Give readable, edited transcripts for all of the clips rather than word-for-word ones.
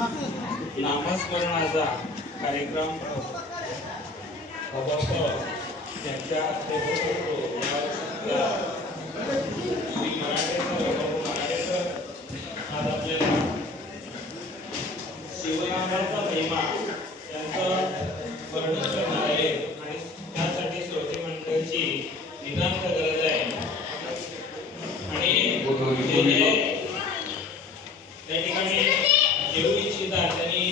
नामस्मरणाचा कार्यक्रम त्यांच्या हस्ते होतो। आज आपल्याला शिवनामाचा महिमा यांचं वर्णन करणार आहे आणि त्यासाठी श्रोते मंडळीची नितांत गरज आहे। आणि त्या ठिकाणी येऊ इच्छितात त्यांनी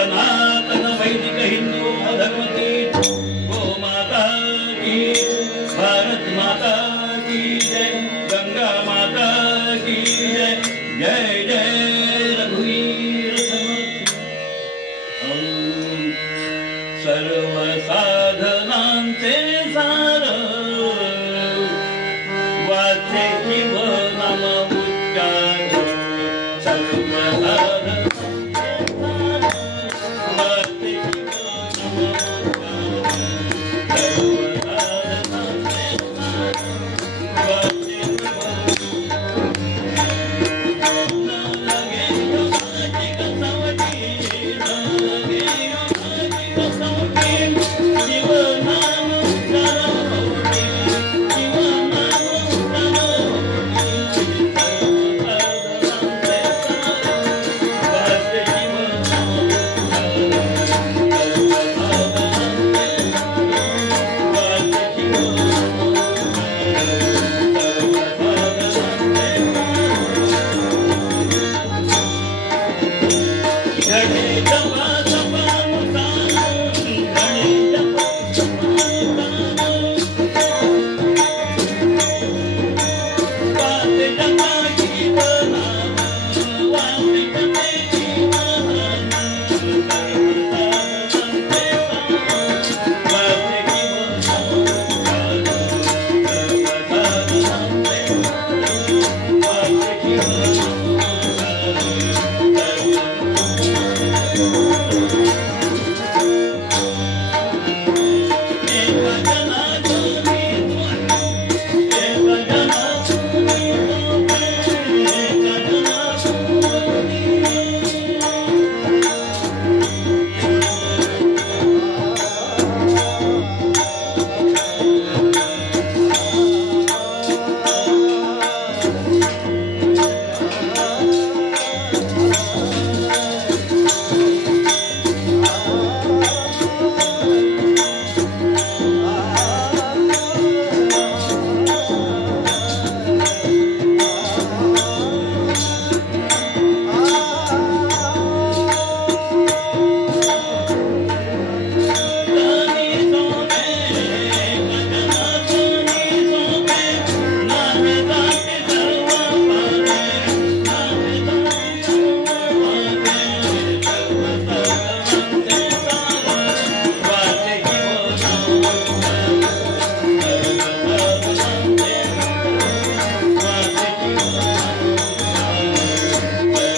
सनातन वैदिक हिंदू धर्मती गो माता की, भारत माता की जय, गंगा माता की जय, जय जय रघुवीर समर्थ। सर्व साधनांचे सार वाचे जीवनाम उच्चार, सर्व साधनांचे सार वाचे जीवनाम उच्चार,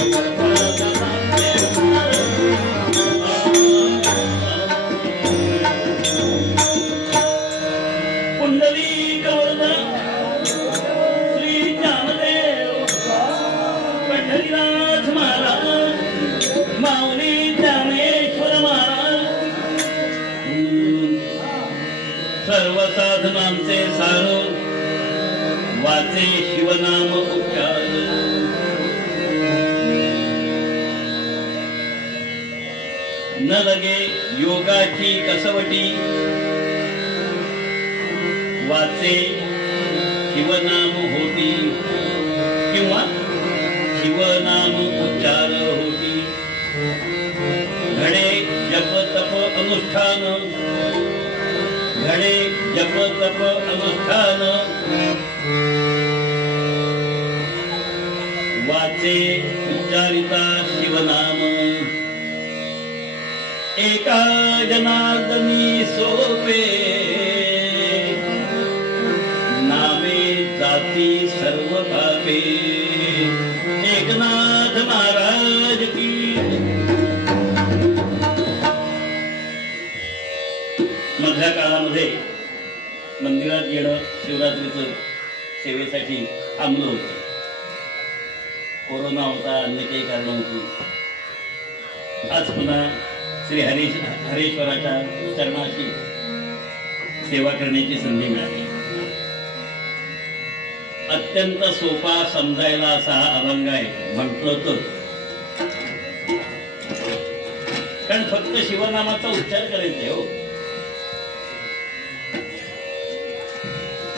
सर्व साधनांचे सार वाचे सर्व साधनांचे सार वाचे शिवनाम उच्चार, न लगे योगाची कसवटी, वाचे शिवनाम होती किंवा शिवनाम उच्चार होती। घडे जप तप अनुष्ठान, घडे जप तप अनुष्ठान, वाचे उच्चारिता शिवनाम। एका जनार्दनी सोपे, नामे जाती सर्व पापे। एकनाथ महाराज की। मधल्या काळामध्ये मंदिरात येणं शिवरात्रीचं सेवेसाठी थांबलं होतं। कोरोना होता, अन्य काही कारण होती। आज पुन्हा श्री हरेश्वराच्या चरणाची सेवा करण्याची संधी मिळाली। अत्यंत सोपा समजायला असा हा अभंग आहे म्हटलं तर, कारण फक्त शिवनामाचा उच्चार करायचा आहे हो।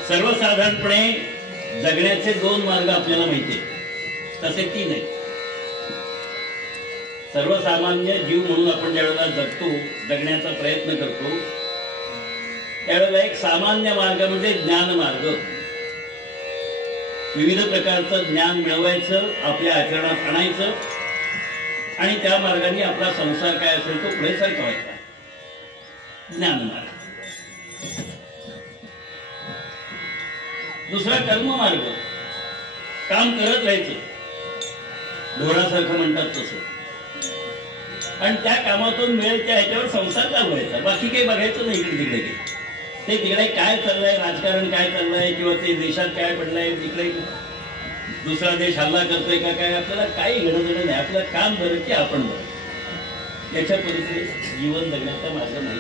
सर्वसाधारणपणे जगण्याचे दोन मार्ग आपल्याला माहिती आहेत, तसे तीन आहेत। सर्वसामान्य जीव म्हणून आपण ज्यावेळेला जगतो, जगण्याचा प्रयत्न करतो, त्यावेळेला एक सामान्य मार्ग म्हणजे ज्ञान मार्ग. विविध प्रकारचं ज्ञान मिळवायचं, आपल्या आचरणात आणायचं आणि त्या मार्गाने आपला संसार काय असेल तो पुढे सरकवायचा. ज्ञान मार्ग. दुसरा कर्म मार्ग. काम करत राहायचं, ढोरासारखं म्हणतात तसं, आणि त्या कामातून मिळेल त्या ह्याच्यावर संसार चालवायचा. बाकी काही बघायचं नाही इकडे तिकडे. ते तिकडे काय चाललंय, राजकारण काय चाललंय, किंवा ते देशात काय पडलंय, तिकडे दुसरा देश हल्ला करतोय का काय, आपल्याला काही घेणं देणं नाही. आपलं काम बरं की आपण बरं, याच्या पलीकडे जीवन जगण्याचा मार्ग नाही.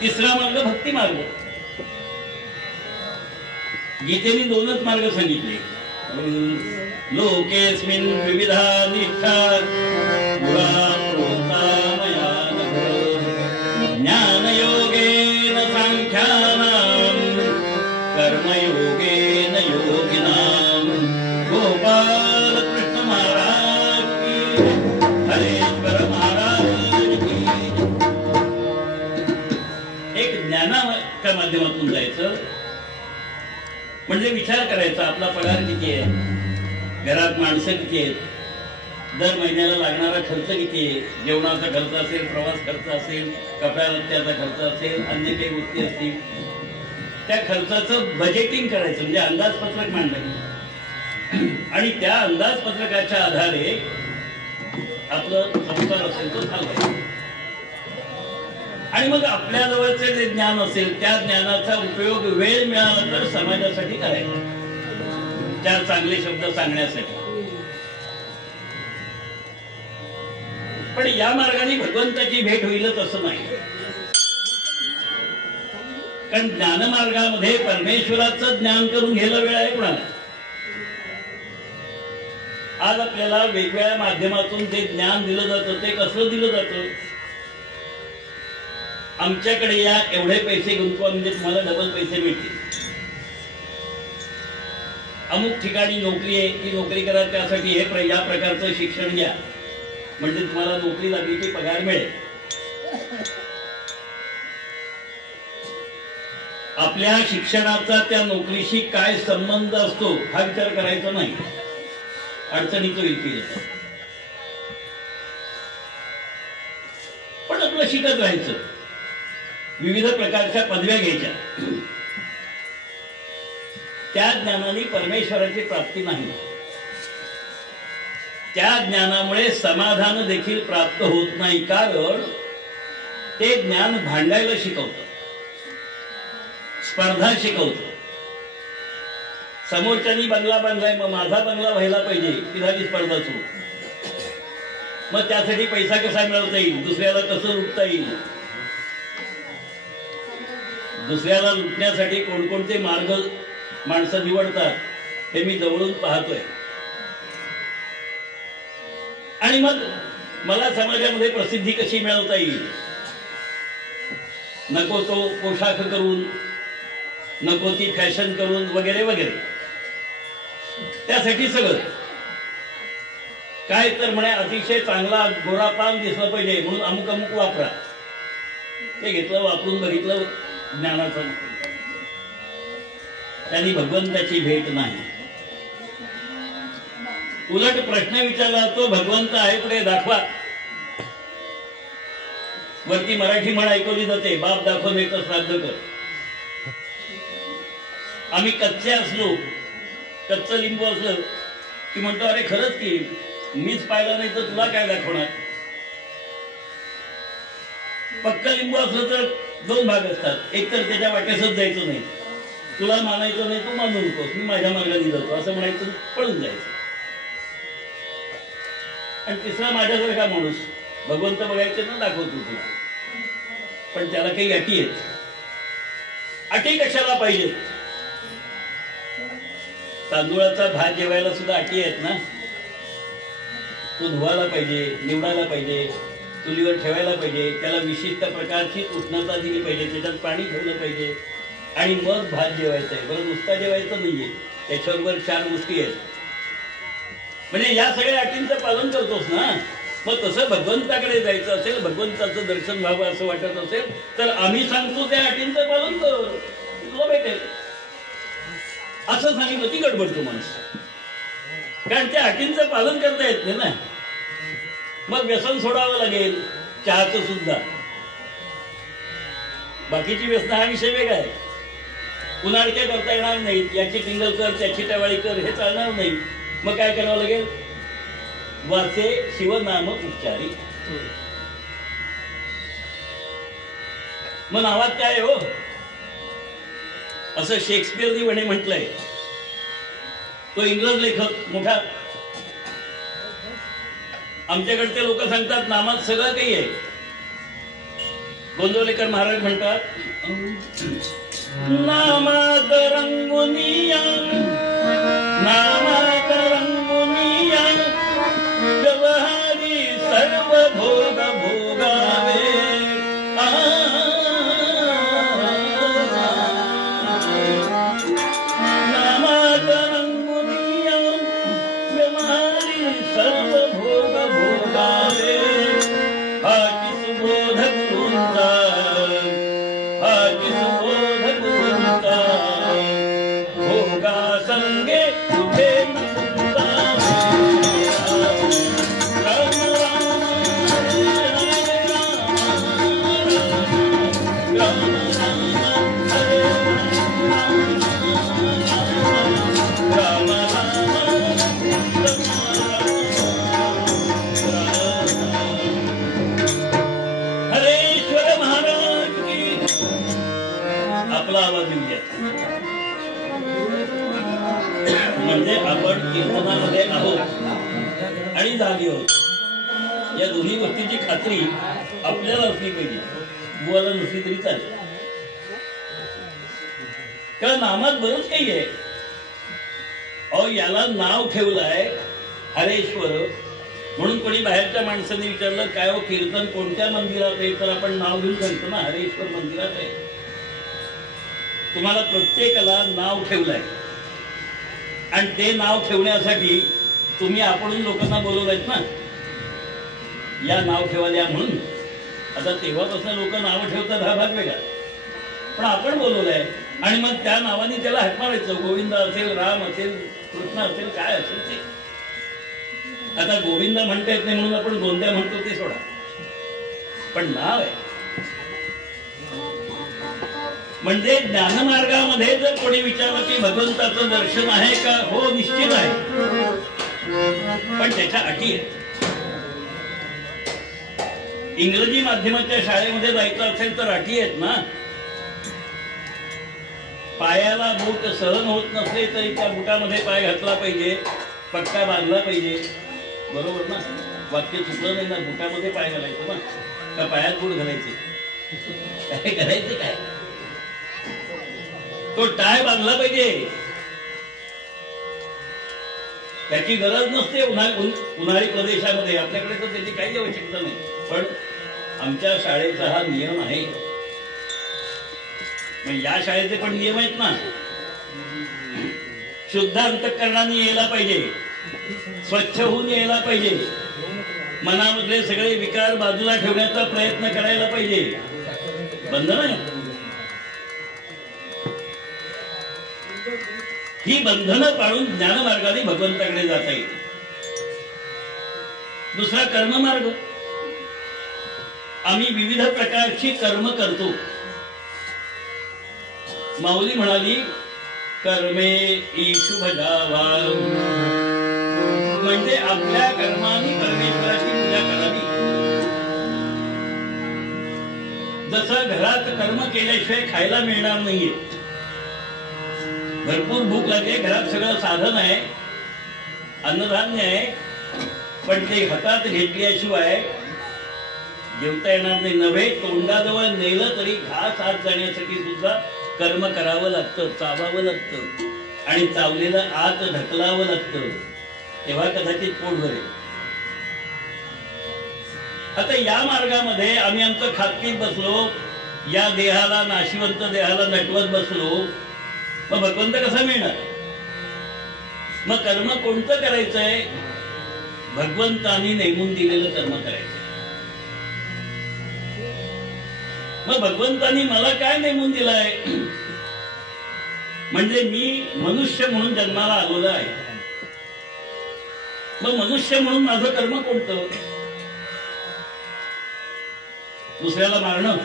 तिसरा मार्ग भक्ती मार्ग. गीतेने 2च मार्ग सांगितले. लोकेस्मिन् विविधा निष्ठा पुरा प्रोक्ता मया ज्ञानयोगेन सांख्यानां कर्मयोगेन योगिनां. गोपाल कृष्ण महाराज की, हरेश्वर महाराज की. एक ज्ञानाच्या माध्यमातून जायचं म्हणजे विचार करायचा, आपला पगार किती आहे, घरात माणसं किती आहेत, दर महिन्याला लागणारा खर्च किती आहे, जेवणाचा खर्च असेल, प्रवास खर्च असेल, कपड्या लत्त्याचा खर्च असेल, अन्य काही गोष्टी असतील, त्या खर्चाचं बजेटिंग करायचं म्हणजे अंदाजपत्रक मांडायचं. आणि त्या अंदाजपत्रकाच्या आधारे आपलं संसार असेल तो चालवायचा. आणि मग आपल्या जवळचे जे ज्ञान असेल त्या ज्ञानाचा उपयोग वेळ मिळाला तर समाजासाठी करायचा, 4 चांगले शब्द सांगण्यासाठी. पण या मार्गाने भगवंताची भेट होईलच असं नाही. कारण ज्ञानमार्गामध्ये परमेश्वराचं ज्ञान करून घ्यायला वेळ आहे कोणाला. आज आपल्याला वेगवेगळ्या माध्यमातून जे ज्ञान दिलं जातं ते कसं दिलं जातं. आमच्याकडे या, एवढे पैसे गुंतवा म्हणजे तुम्हाला डबल पैसे मिळतील. अमुक ठिकाणी नोकरी आहे, ती नोकरी करा, त्यासाठी हे या प्रकारचं शिक्षण घ्या म्हणजे तुम्हाला नोकरी लागली की पगार मिळेल. आपल्या शिक्षणाचा त्या नोकरीशी काय संबंध असतो हा विचार करायचा नाही, अडचणीत येईल. पण आपलं शिकत राहायचं, विविध प्रकारच्या पदव्या घ्यायच्या. त्या ज्ञानाने परमेश्वराची प्राप्ती नाही. त्या ज्ञानामुळे समाधान देखील प्राप्त होत नाही. कारण ते ज्ञान भांडायला शिकवतं, स्पर्धा शिकवतं. समोरच्यानी बंगला बांधलाय, मग माझा बंगला व्हायला पाहिजे, की झाली स्पर्धा सुरू. मग त्यासाठी पैसा कसा मिळवता येईल, दुसऱ्याला कसं लुटता येईल, दुसऱ्याला लुटण्यासाठी कोणकोणते मार्ग माणसं निवडतात हे मी जवळून पाहतोय. आणि मग मला समाजामध्ये प्रसिद्धी कशी मिळवता येईल, नको तो पोशाख करून, नको ती फॅशन करून वगैरे वगैरे. त्यासाठी सगळं काय तर म्हणे अतिशय चांगला गोरा पान दिसला पाहिजे म्हणून अमुक अमुक वापरा. ते घेतलं, वापरून बघितलं, ज्ञानाचं त्यांनी भगवंताची भेट नाही. उलट प्रश्न विचारला तो भगवंत आहे पुढे दाखवा. वरती मराठी म्हण ऐकवली जाते, बाप दाखव नाही तर श्राद्ध कर. आम्ही कच्चे असलो, कच्चं लिंबू असलं की म्हणतो अरे खरंच की मीच पाहिलं नाही तर तुला काय दाखवणार. पक्क लिंबू असलं तर 2 भाग असतात, एक तर त्याच्या वाटेसच जायचं नाही, तुला मानायचं नाही तू मानू नकोस, मी माझ्या मार्गाने जातो असं म्हणायचं, पळून जायचं. आणि तिसरा माझ्यासारखा माणूस, भगवंत बघायचे ना दाखवतो तुला, पण त्याला काही अटी आहेत. अटी कशाला पाहिजेत. तांदूळाचा भात जेवायला सुद्धा अटी आहेत ना. तो धुवायला पाहिजे, निवडायला पाहिजे, चुलीवर ठेवायला पाहिजे, त्याला विशिष्ट प्रकारची उष्णता दिली पाहिजे, त्याच्यात पाणी ठेवलं पाहिजे आणि मग भात जेवायचा आहे. बरं नुसता जेवायचं नाहीये, त्याच्याबरोबर 4 गोष्टी आहेत. म्हणजे या सगळ्या अटींचं पालन करतोस ना. मग तसं भगवंताकडे जायचं असेल, भगवंताचं दर्शन व्हावं असं वाटत असेल तर आम्ही सांगतो त्या अटींचं पालन कर, तुला भेटेल असं सांगितलं की गडबडतो माणूस. कारण त्या अटींचं पालन करता येत नाही ना. मग व्यसन सोडावं लागेल, चहाचं सुद्धा. बाकीची व्यसन हा विषय वेगळा आहे. उन्हाळक्या करता येणार नाहीत, याची टिंगल कर त्याची टवाळी कर हे चालणार नाही. मग काय करावं लागेल? वाचे शिवनाम उच्चारी. मग नावात काय हो, असं शेक्सपियरनी म्हणे म्हटलंय, तो इंग्रज लेखक मोठा. आमच्याकडचे लोक सांगतात नामात सगळं काही आहे. गोंदवलेकर महाराज म्हणतात, नामात रंगुनिया, नामात रंगुनिया, व्यवहारी सर्व भोग भोगावे. नामात रंगुनिया, व्यवहारी सर्व भोग भोगावे. हा की सुबोध गुरूंचा, हा की सुबोध गुरूंचा, भोगा संगे तुझे आवाज येऊ द्या. म्हणजे आपण कीर्तनामध्ये आहोत आणि जागी आहोत, या दोन्ही गोष्टीची खात्री आपल्याला असली पाहिजे. बुवाला नसली तरी चालेल. कारण नामात बरंच काही आहे. अहो, याला नाव ठेवलंय हरेश्वर म्हणून. कोणी बाहेरच्या माणसाने विचारलं काय हो कीर्तन कोणत्या मंदिरात आहे, तर आपण नाव घेऊन सांगतो ना हरेश्वर मंदिरात आहे. तुम्हाला प्रत्येकाला नाव ठेवलंय आणि ते नाव ठेवण्यासाठी तुम्ही आपण लोकांना बोलवलायत ना, या नाव ठेवाल्या म्हणून. आता तेव्हापासून लोक नाव ठेवतात हा भाग वेगळा, पण आपण बोलवलंय आणि मग त्या नावाने त्याला हाक मारायचं. गोविंद असेल, राम असेल, कृष्ण असेल, काय असेल ते. आता गोविंद म्हणता येत नाही म्हणून आपण गोंद्या म्हणतो ते सोडा, पण नाव आहे. म्हणजे ज्ञानमार्गामध्ये जर कोणी विचारलं की भगवंताचं दर्शन आहे का, हो निश्चित आहे, पण त्याच्या अटी आहेत. इंग्रजी माध्यमाच्या शाळेमध्ये जायचं असेल तर अटी आहेत ना. पायाला बूट सहन होत नसले तरी त्या बुटामध्ये पाय घातला पाहिजे, पट्टा बांधला पाहिजे, बरोबर ना. वाक्य चुकलं नाही ना. बुटामध्ये पाय घालायचं ना, का पायात बूट घालायचे, काय करायचे काय. तो टाय बांधला पाहिजे, त्याची गरज नसते उन्हाळी प्रदेशामध्ये. आपल्याकडे तर त्याची काही आवश्यकता नाही, पण आमच्या शाळेचा हा नियम आहे. या शाळेचे पण नियम आहेत ना. शुद्ध अंतःकरणाने यायला पाहिजे, स्वच्छ होऊन यायला पाहिजे, मनामधले सगळे विकार बाजूला ठेवण्याचा प्रयत्न करायला पाहिजे. बंधन आहे ही. बंधनं पाळून ज्ञानमार्गाने भगवंताकडे जाता येते. दुसरा कर्ममार्ग. आम्ही विविध प्रकारची कर्म करतो. माऊली म्हणाली कर्मे ईशु भजावा, म्हणजे आपल्या कर्माने परमेश्वराची पूजा करावी. जसं घरात कर्म केल्याशिवाय खायला मिळणार नाहीये. भरपूर भूक लागते, घरात सगळं साधन आहे, अन्नधान्य आहे, पण ते हातात घेतल्याशिवाय जेवता येणार नाही. नव्हे तोंडाजवळ नेलं तरी घास आत जाण्यासाठी सुद्धा कर्म करावं लागतं, चावावं लागतं आणि चावलेलं आत ढकलावं लागतं, तेव्हा कदाचित पोट भरेल. आता या मार्गामध्ये आम्ही आमचं खातपीत बसलो, या देहाला नाशिवंत देहाला नटवत बसलो, मग भगवंत कसा मिळणार. मग कर्म कोणतं करायचंय भगवंतानी नेमून दिलेलं कर्म करायचं. मग भगवंतानी मला काय नेमून दिलंय? म्हणजे मी मनुष्य म्हणून जन्माला आलेलो आहे. मग मनुष्य म्हणून माझं कर्म कोणतं? दुसऱ्याला मारणं,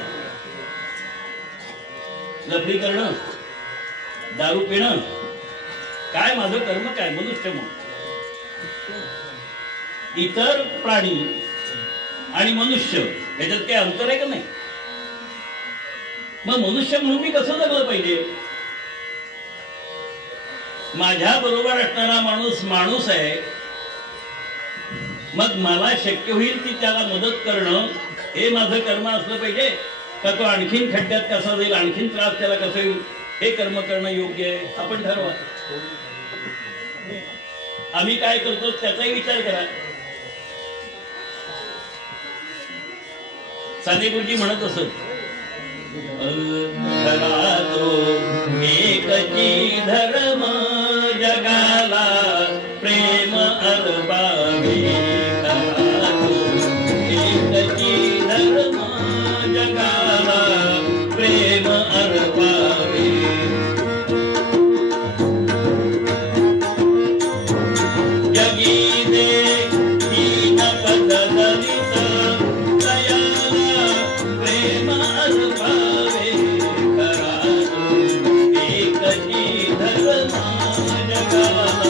लफडी करणं, दारू पिणं, काय माझं कर्म काय मनुष्य म्हणून? इतर प्राणी आणि मनुष्य याच्यात काही अंतर आहे का नाही? मग मनुष्य म्हणून मी कसं जगलं पाहिजे? माझ्या बरोबर असणारा माणूस माणूस आहे, मग मला शक्य होईल की त्याला मदत करणं हे माझं कर्म असलं पाहिजे का? तो आणखीन खड्ड्यात कसा जाईल, आणखीन त्रास त्याला कसं येईल, हे कर्म करणं योग्य आहे? आपण ठरवा. आम्ही काय करतो त्याचाही विचार करा. साने गुरुजी म्हणत असत, एकची धर्म जगाला प्रेम अर्बावे. एकची धर्म जगाला प्रेम अर्बावे. जगी दे दीन पद दलित दयाला प्रेम अर्बावे. एकची धर्म जगाला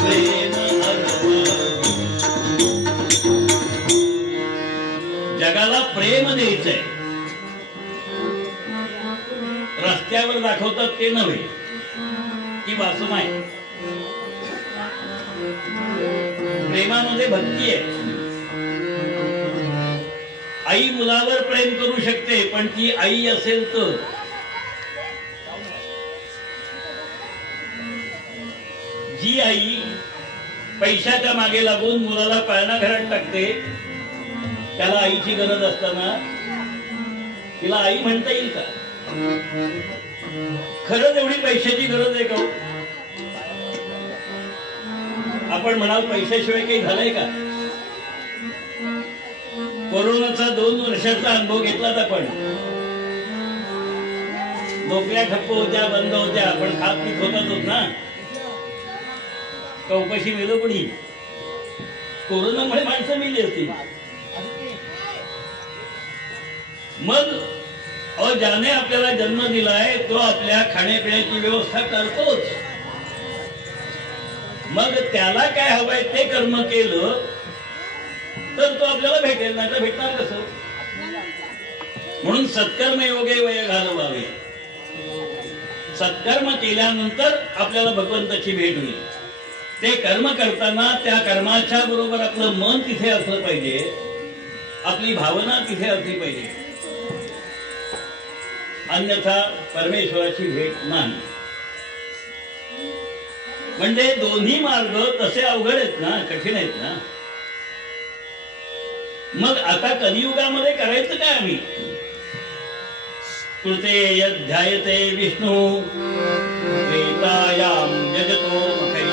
प्रेम अर्बावे. जगाला प्रेम द्यायचंय. रस्त्यावर दाखवतात ते नव्हे, ती वासना आहे. प्रेमामध्ये भक्ती आहे. आई मुलावर प्रेम करू शकते, पण ती आई असेल तर. जी आई पैशाच्या मागे लागून मुलाला पाळणा घरात टाकते, त्याला आईची गरज असताना तिला आई म्हणता येईल का? खरंच एवढी पैशाची गरज आहे का? आपण म्हणाल पैशाशिवाय काही झालंय का? कोरोनाचा 2 वर्षाचा अनुभव घेतलाच आपण. नोकऱ्या ठप्प होत्या, बंद होत्या, आपण खात पीत होतातच ना. का उपाशी मेलो कोणी? कोरोनामुळे माणसं मेली असतील. मग ज्याने आपल्याला जन्म दिलाय तो आपल्या खाण्यापिण्याची व्यवस्था करतोच. मग त्याला काय हवंय ते कर्म केलं तर तो आपल्याला भेटेल, नाही तर भेटणार कसं? म्हणून सत्कर्म योगे वय घालवावे. सत्कर्म केल्यानंतर आपल्याला भगवंताची भेट होईल. ते कर्म करताना त्या कर्माच्या बरोबर आपलं मन तिथे असलं पाहिजे, आपली भावना तिथे असली पाहिजे. अन्यथा परमेश्वराची भेट नाही. म्हणजे दोन्ही मार्ग तसे अवघड आहेत ना, कठीण आहेत ना. मग आता कलियुगामध्ये करायचं काय आम्ही? कृते यध्यायते विष्णू त्रेतायाम यजतो मखैः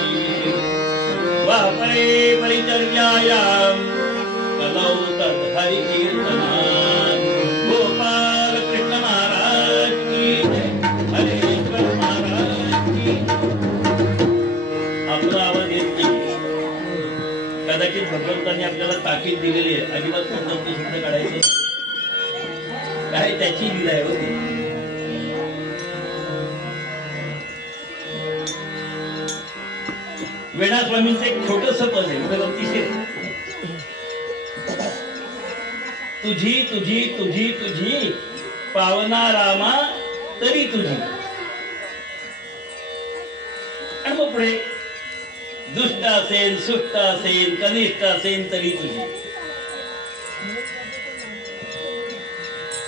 द्वापरे परिचर्यायाम कलौ तद् कीर्तनात्. गोपाल कृष्ण महाराज की जय. हरेश्वर महाराज की. आपला आवाज येत नाही. कदाचित भगवंतांनी आपल्याला ताकीद दिलेली आहे, अजिबात कोणतं शब्द काढायचं काय, त्याची लीला आहे होती. वेणा स्वामींचं एक छोटस पद आहे, गमतीशीर. तुझी तुझी तुझी तुझी पावना रामा तरी तुझी. आणि मग पुढे दुष्ट असेल, सुष्ट असेल, कनिष्ठ असेल तरी तुझी.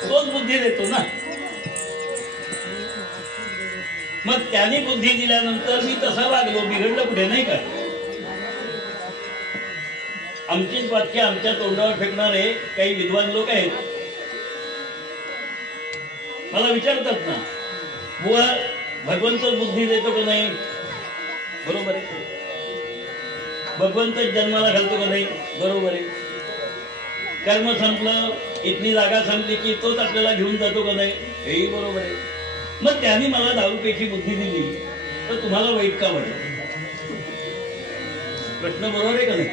तोच बुद्धी देतो ना. मग त्याने बुद्धी दिल्यानंतर मी तसा वागलो, बिघडलं कुठे नाही का? आमचीच वाक्य आमच्या तोंडावर फेकणारे काही विद्वान लोक आहेत. मला विचारतात ना, बुवा भगवंत बुद्धी देतो का नाही? बरोबर आहे. भगवंत जन्माला घालतो का नाही? बरोबर आहे. कर्म संपलं, इथली जागा संपली की तोच आपल्याला घेऊन जातो का नाही? हेही बरोबर आहे. मग त्यांनी मला दारूपेची बुद्धी दिली तर तुम्हाला वाईट का वाटलं? प्रश्न बरोबर आहे का नाही?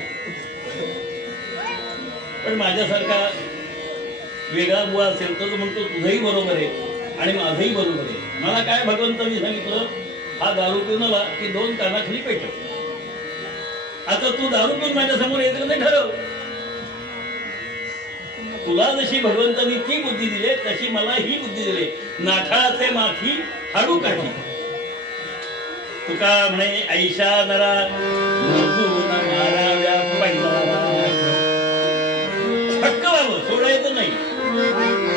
पण माझ्यासारखा वेगळा बुवा असेल तर तो म्हणतो तुझंही बरोबर आहे आणि माझंही बरोबर आहे. मला काय भगवंतांनी सांगितलं, हा दारू पिऊन आला की 2 कानाखाली पेटव. आता तू दारू पिऊन माझ्या समोर येत नाही ठरव. तुला जशी भगवंतांनी ती बुद्धी दिली तशी मला ही बुद्धी दिली. नाठाळाचे माथी हाडू काठी. तुका म्हणे ऐशा नरा माराव्या पहिला. फटक व्हावं, सोडायचं नाही.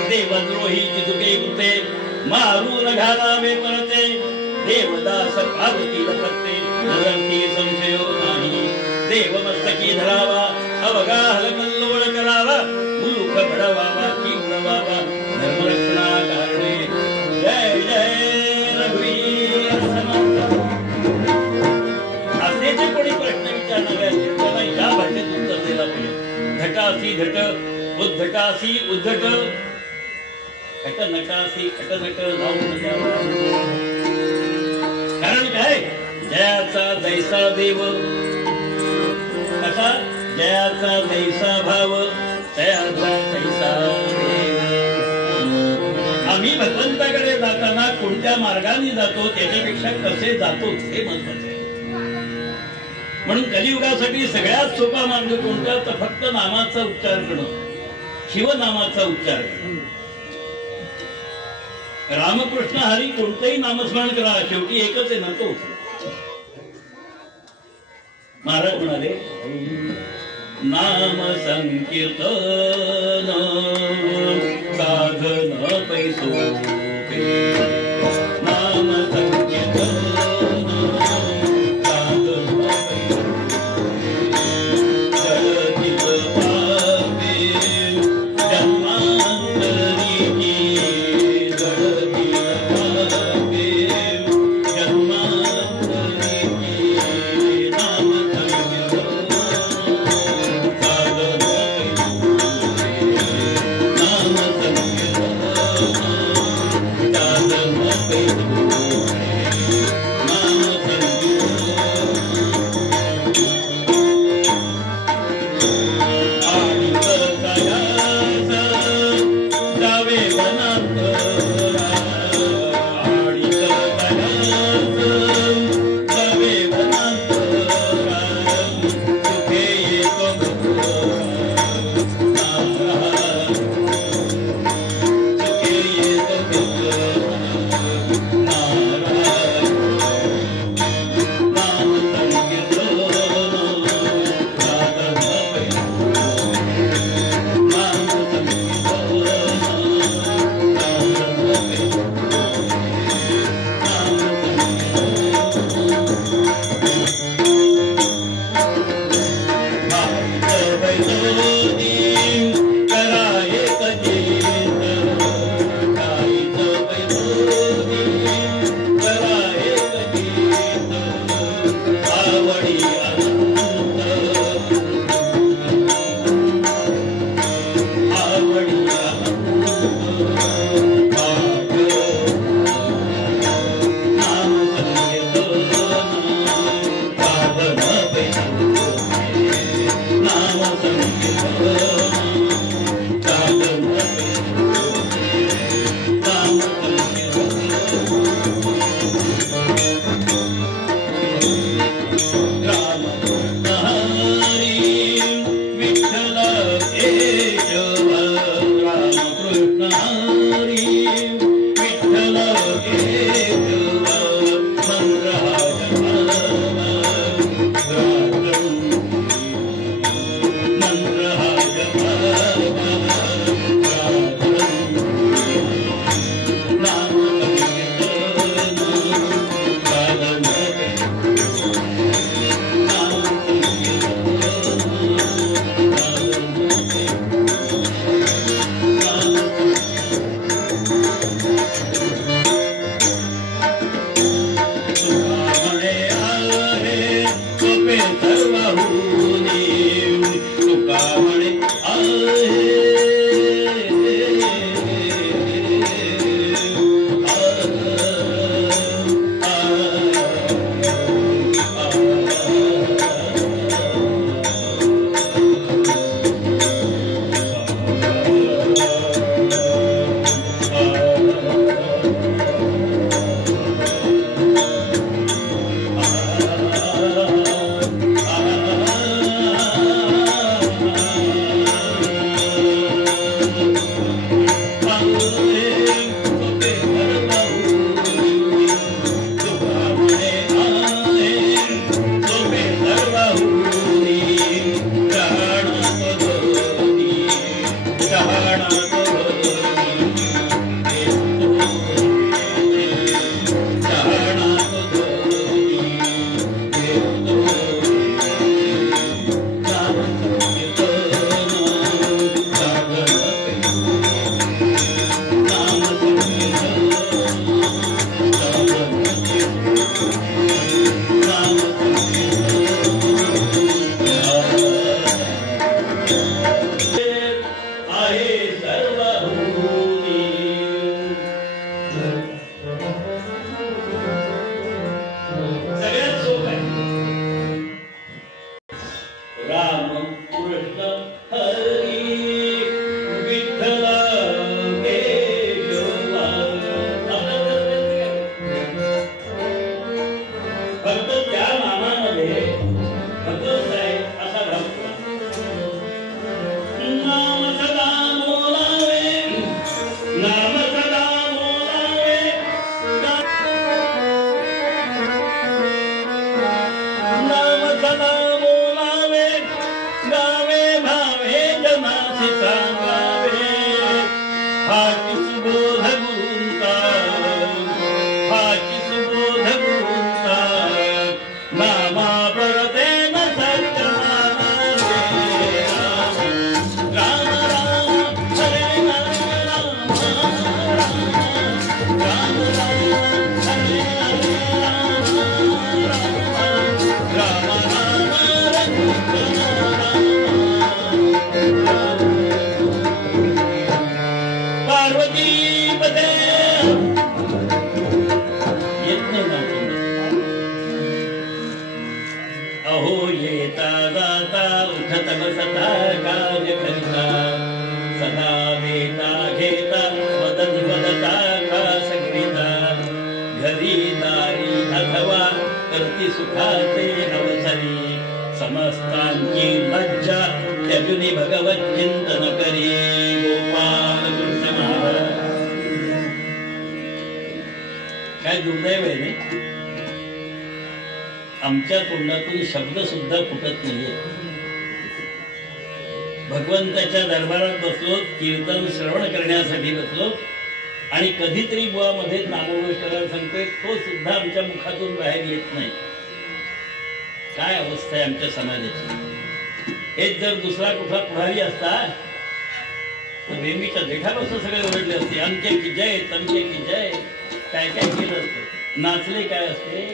देवद्रोही चितुके कुते मारून घालावे परते. देवदास पार्वती लपते नरती संशयो नाही. देव मस्तकी धरावा अवगा हलकल्लोळ करावा. मुलुख घडवावा की उडवावा धर्मरक्षणा कारणे. जय जय रघुवीर समर्थ. असे जे कोणी प्रश्न विचारणारे असतील त्यांना या भाषेत उत्तर द्यायला पाहिजे. घटासी घट उद्धटासी उद्धट खटनटासी खटनट जाऊन द्यावा. कारण काय? जयाचा जैसा देव कसा? जयाचा जैसा भाव तयाचा तैसा देव. आम्ही भगवंताकडे जाताना कोणत्या मार्गाने जातो त्याच्यापेक्षा कसे जातो हे महत्वाचे आहे. म्हणून कलियुगासाठी सगळ्यात सोपा मार्ग कोणता? तर फक्त नामाचा उच्चार करणं, शिवनामाचा उच्चार करणं. रामकृष्ण हरी कोणतंही नामस्मरण करा, शेवटी एकच आहे ना तो. महाराज म्हणाले नाम संकीर्तन साधन पैसोपे. नाम संकीर्तन साधन मंत्रहार आमच्या तोंडातून शब्द सुद्धा फुटत नाहीये. भगवंताच्या दरबारात बसलो, कीर्तन श्रवण करण्यासाठी बसलो आणि कधीतरी बुवामध्ये नामोमेश्वराला सांगतोय, तो सुद्धा आमच्या मुखातून बाहेर येत नाही. काय अवस्था आहे आमच्या समाजाची. हेच जर दुसरा कुठला पुढारी असता तर वेमीच्या देठापासून सगळे ओरडले असते, आमचे की जय, तमचे की जय. काय काय केलं असतं, नाचले काय असते.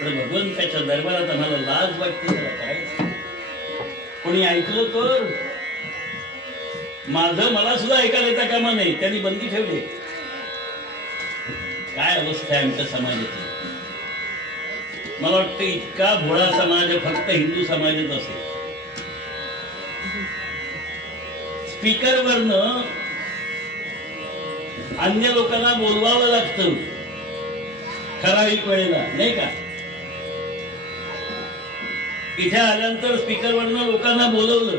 पण भगवंताच्या दरबारात आम्हाला लाज वाटते. त्याला करायचं कोणी ऐकलं तर माझं मला सुद्धा ऐकायला येता कामा नाही. त्यांनी बंदी ठेवली. काय अवस्था आहे आमच्या समाजाची. मला वाटतं इतका भोळा समाज फक्त हिंदू समाजात असेल. स्पीकरवरनं अन्य लोकांना बोलवावं लागतं ठराविक वेळेला, नाही का. इथे आल्यानंतर स्पीकरवरनं लोकांना बोलवलं,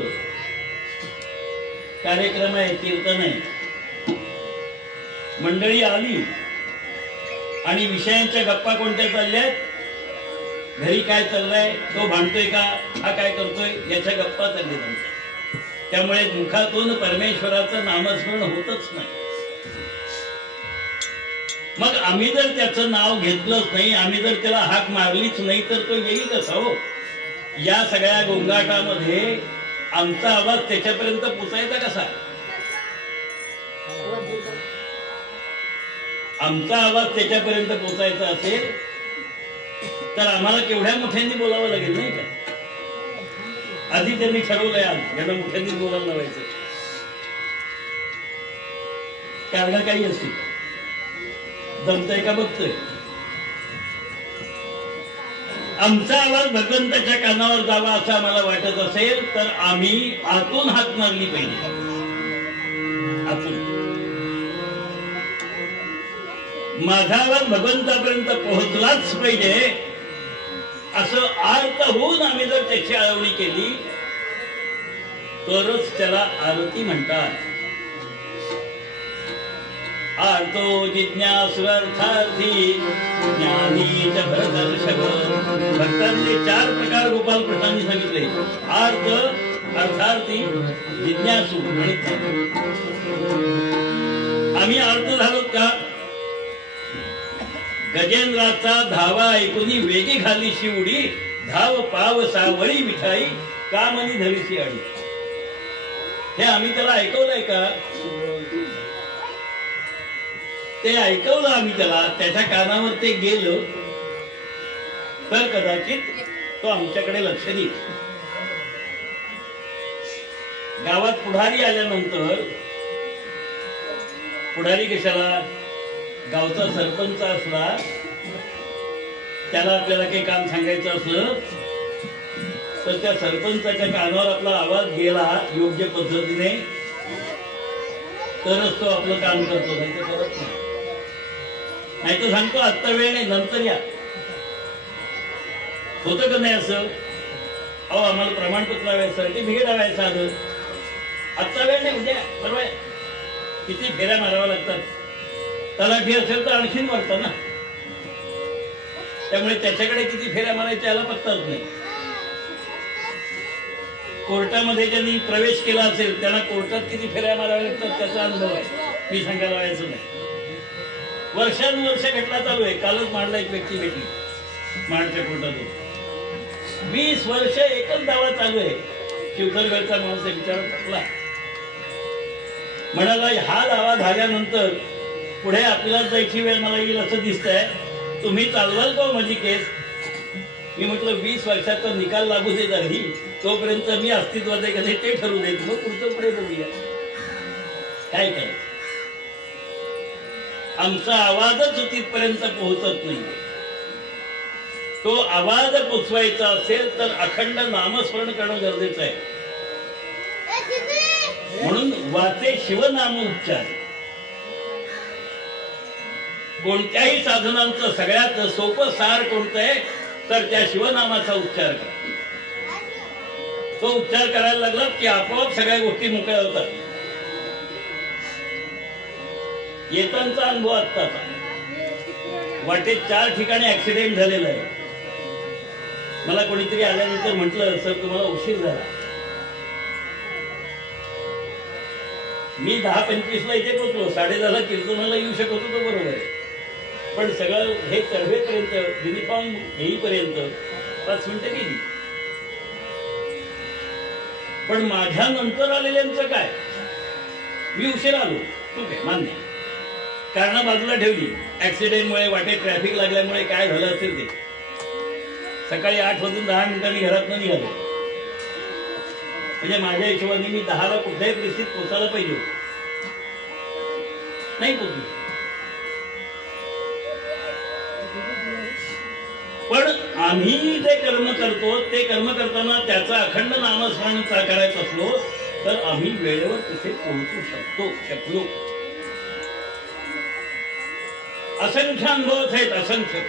कार्यक्रम आहे, कीर्तन आहे, मंडळी आली आणि विषयांच्या गप्पा कोणत्या चालल्यात, घरी काय चाललंय, तो भांडतोय का, हा काय करतोय, याच्या गप्पा चालल्यात आमच्या. त्यामुळे मुखातून परमेश्वराचं नामस्मरण होतच नाही. मग आम्ही जर त्याचं नाव घेतलंच नाही, आम्ही जर त्याला हाक मारलीच नाही, तर तो येईल कसा हो. या सगळ्या गोंगाटामध्ये आमचा आवाज त्याच्यापर्यंत पोचायचा कसा. आमचा आवाज त्याच्यापर्यंत पोचायचा असेल तर आम्हाला केवढ्या मोठ्यांनी बोलावं लागेल, नाही का. आधी त्यांनी ठरवलंय आज ज्यांना मोठ्यांनी बोलायला लावायचं, कारण काही असतील जमतंय का बघतोय. आमचा आवाज भगवंताच्या कानावर जावा असं आम्हाला वाटत असेल तर आम्ही आतून हाक मारली पाहिजे. आतून माझा आवाज भगवंतापर्यंत पोहोचलाच पाहिजे असं आर्त होऊन आम्ही जर त्याची आळवणी केली तरच त्याला आरती म्हणतात. आर्तो जिज्ञासुरार्थार्थी ज्ञानी च भरदर्शक. भक्तांचे 4 प्रकार गोपाल कृष्णांनी सांगितले. आर्त, अर्थार्थी, जिज्ञासू आणि आम्ही आर्त झालो का? गजेंद्राचा धावा ऐकून वेगी घालीशी उडी, धाव पाव सावळी मिठाई, कामनी धरीशी आडी. हे आम्ही त्याला ऐकवलंय का? ते ऐकवलं आम्ही त्याला, त्याच्या कानावर ते गेलं तर कदाचित तो आमच्याकडे लक्ष देईल. गावात पुढारी आल्यानंतर, पुढारी कशाला? गावचा सरपंच असला, त्याला आपल्याला काही काम सांगायचं असलं तर त्या सरपंचाच्या कानावर आपला आवाज गेला योग्य पद्धतीने तरच तो आपलं काम करतो, नाही तर करत नाही. नाही तर सांगतो आत्ता वेळ नाही, नंतर या. होतं का नाही असं? अहो आम्हाला प्रमाणपत्र हवं, सर्टिफिकेट हवं, साधं. आत्ता वेळ नाही, उद्या परवा. किती फेऱ्या माराव्या लागतात. तलाठी असेल तर आणखीन वाटतं ना. त्यामुळे त्याच्याकडे किती फेऱ्या मारायच्या याला पत्ताच नाही. कोर्टामध्ये ज्यांनी प्रवेश केला असेल त्यांना कोर्टात किती फेऱ्या माराव्या लागतात त्याचा अनुभव आहे, मी सांगायला व्हायचं नाही. वर्षानुवर्ष घटना चालू आहे. कालच मांडला एक व्यक्ती भेटली मांडच्या कोर्टातून. 20 वर्ष एकच दावा चालू आहे. शिवथरगडचा माणूस विचार टाकला, म्हणाला हा दावा झाल्यानंतर पुढे आपल्याला जायची वेळ मला येईल असं दिसतंय, तुम्ही चालवाल का माझी केस? मी म्हटलं 20 वर्षाचा निकाल लागू दे झाली, तोपर्यंत मी अस्तित्वात आहे का नाही ते ठरवू देत, मग पुढचं पुढे बघूया काय काय. आमचा आवाजच तिथपर्यंत पोहोचत नाही. तो आवाज पोचवायचा असेल तर अखंड नामस्मरण करणं गरजेचं आहे. म्हणून वाचे शिवनाम उच्चार. कोणत्याही साधनांचं सगळ्यात सोपं सार कोणतं आहे तर त्या शिवनामाचा उच्चार करा. तो उच्चार करायला लागला की आपोआप सगळ्या गोष्टी मोकळ्या होतात. येतांचा अनुभव आत्ताचा. वाटेत 4 ठिकाणी ऍक्सिडेंट झालेला आहे. मला कोणीतरी आल्यानंतर म्हटलं, सर तुम्हाला उशीर झाला. मी 10:25 इथे पोहोचलो, 10:30 कीर्तनाला येऊ शकत होतो, बरोबर आहे. पण सगळं हे चढवेपर्यंत, युनिफॉर्म येईपर्यंत 5 मिनिटं गेली. पण माझ्या नंतर आलेल्यांचं काय? मी उशीर आलो, ठीक आहे, मान्य. कारण बाजूला ठेवली. ऍक्सिडेंटमुळे वाटेत ट्रॅफिक लागल्यामुळे काय झालं असेल ते. सकाळी 8 वाजून 10 मिनिटांनी घरातनं निघालो. म्हणजे माझ्या हिशोबाने मी 10ला कुठल्याही परिस्थितीत पोचायला पाहिजे, नाही पोचलो. पण आम्ही जे कर्म करतो ते कर्म करताना त्याचा अखंड नामस्मरण करायचं असलो तर आम्ही वेळेवर तिथे पोहोचू शकलो. असंख्य अनुभव आहेत, असंख्य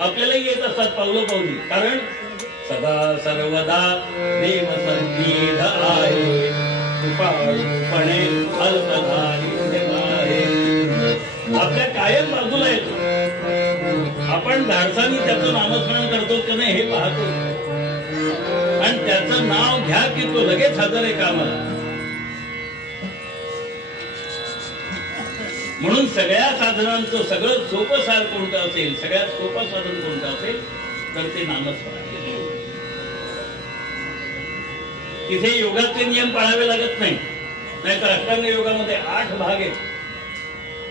आपल्यालाही येत असतात पावलं पावली. कारण सदा सर्वदा देव संगीत आहे, कृपाळूपणे अल्पधारी आहे. आपल्या कायम बाजूला येतो. आपण धाडसानी त्याचं नामस्मरण करतो की नाही हे पाहतो, आणि त्याचं नाव घ्या की तो लगेच हजर आहे कामाला. म्हणून सगळ्या साधनांचं सगळं सोपं सार कोणतं असेल, सगळ्यात सोपं साधन कोणतं असेल तर ते नामस्मरण. तिथे योगाचे नियम पाळावे लागत नाही. नाहीतर अष्टांग योगामध्ये 8 भाग आहेत.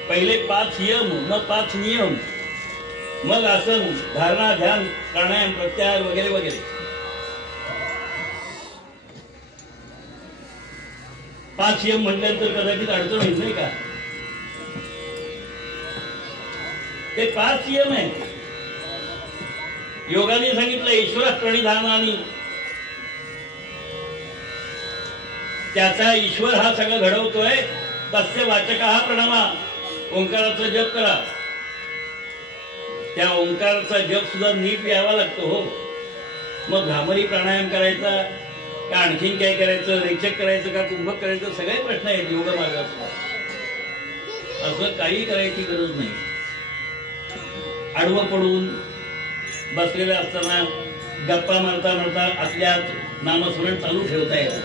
पहिले 5 यम, मग 5 नियम, मग आसन, धारणा, ध्यान, प्राणायाम, प्रत्याहार वगैरे वगैरे. 5 यम म्हटल्यानंतर कदाचित अडचण होईल नाही का? ते 5 यम आहे. योगाने सांगितलं ईश्वर प्रणिधानाने. त्याचा ईश्वर हा सगळं घडवतोय. तस्य वाचक हा प्रणवा. ओंकाराचा जप करा. त्या ओंकाराचा जप सुद्धा नीट यावा लागतो हो. मग भ्रामरी प्राणायाम करायचा का आणखीन काय करायचं, रेचक करायचं का कुंभक करायचं, सगळे प्रश्न आहेत योग मार्गात. असं काही करायची गरज नाही. आडवं पडून बसलेलं असताना गप्पा मारता मारता आपल्यात नामस्मरण चालू ठेवता येतं.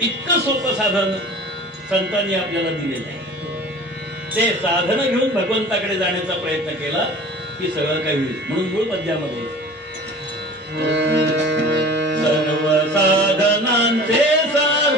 इतकं सोपं साधन संतांनी आपल्याला दिलेलं आहे. ते साधन घेऊन भगवंताकडे जाण्याचा प्रयत्न केला की सगळं काही होईल. म्हणून मूळ पद्यामध्ये सर्व साधनांचे सार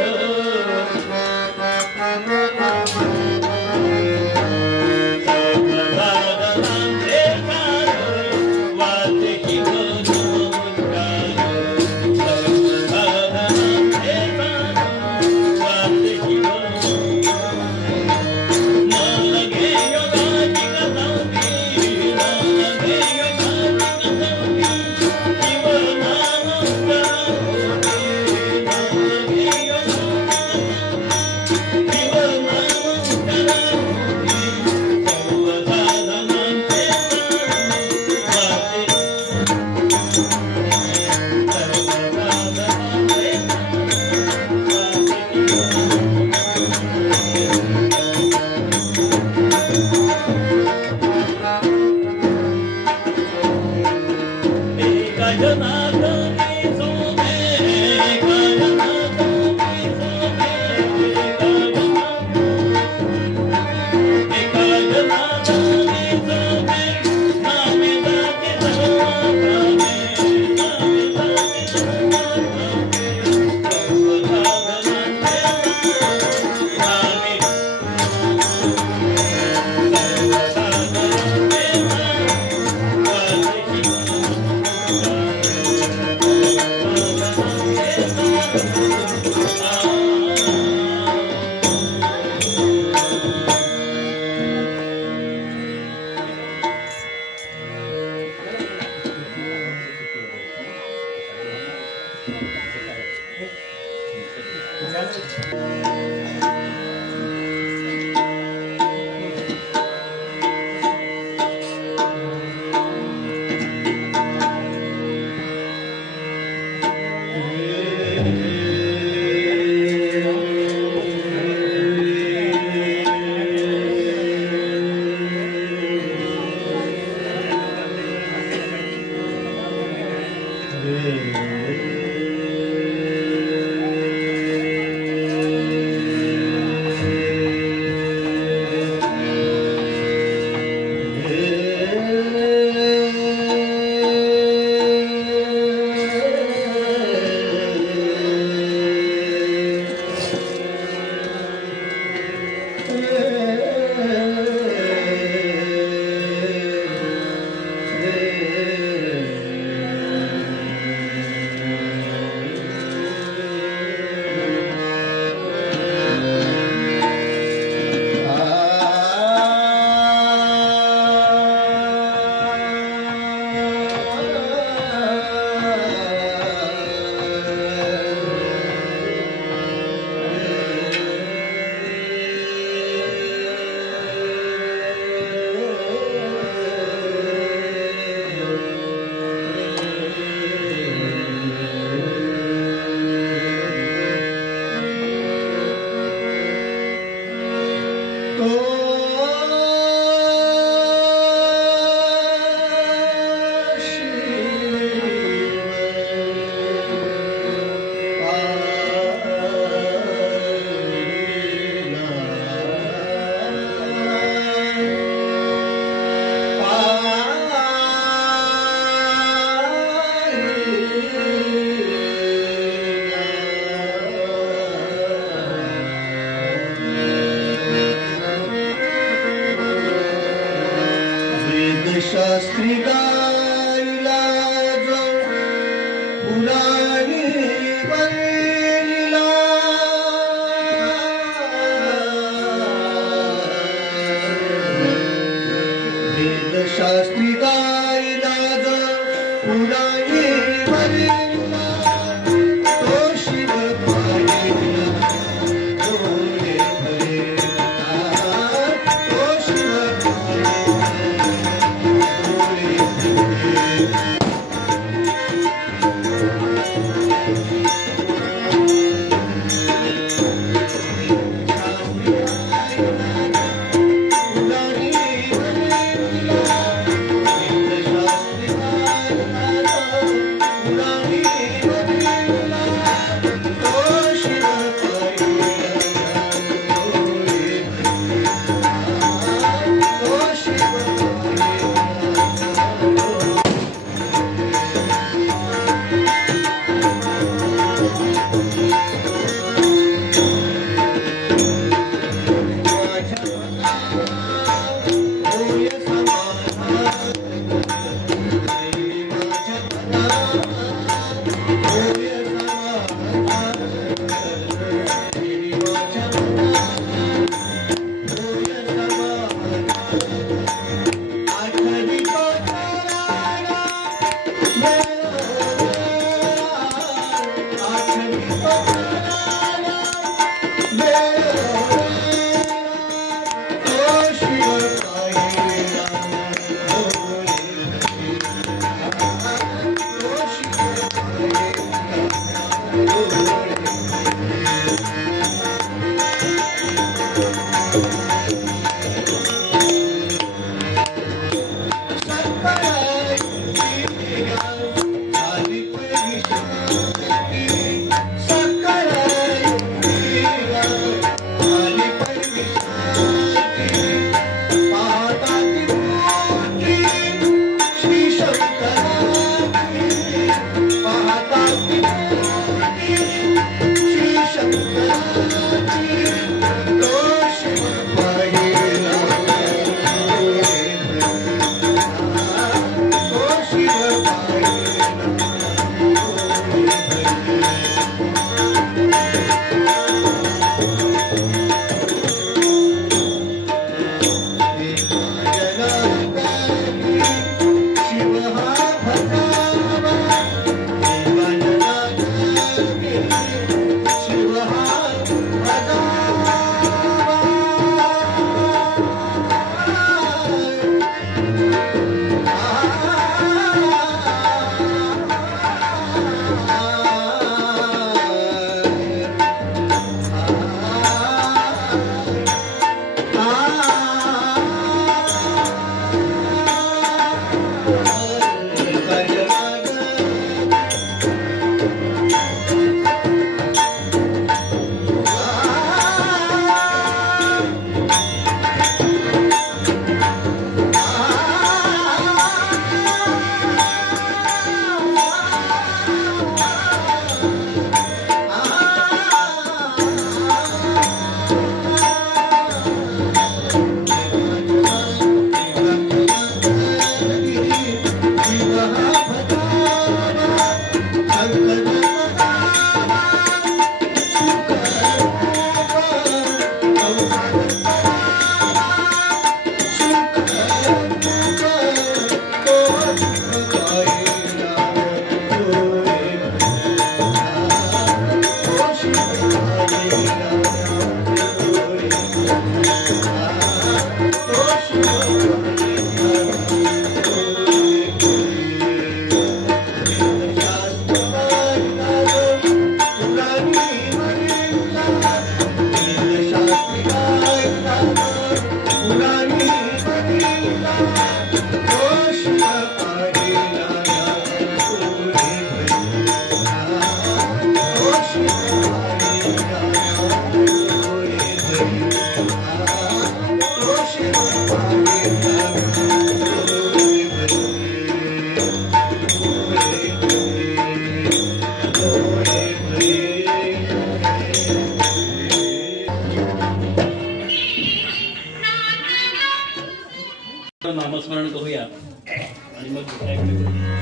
नुसतं नामस्मरण करूया आणि मग दुसऱ्याकडे बोलूया.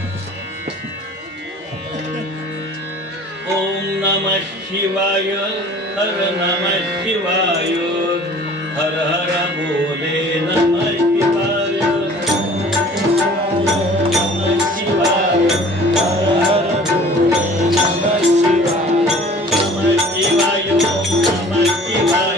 ओम नमः शिवाय हर नमः शिवाय हर हर बोले नमः शिवाय नमः शिवाय हर हर बोले नमः शिवाय नमः शिवाय नमः शिवाय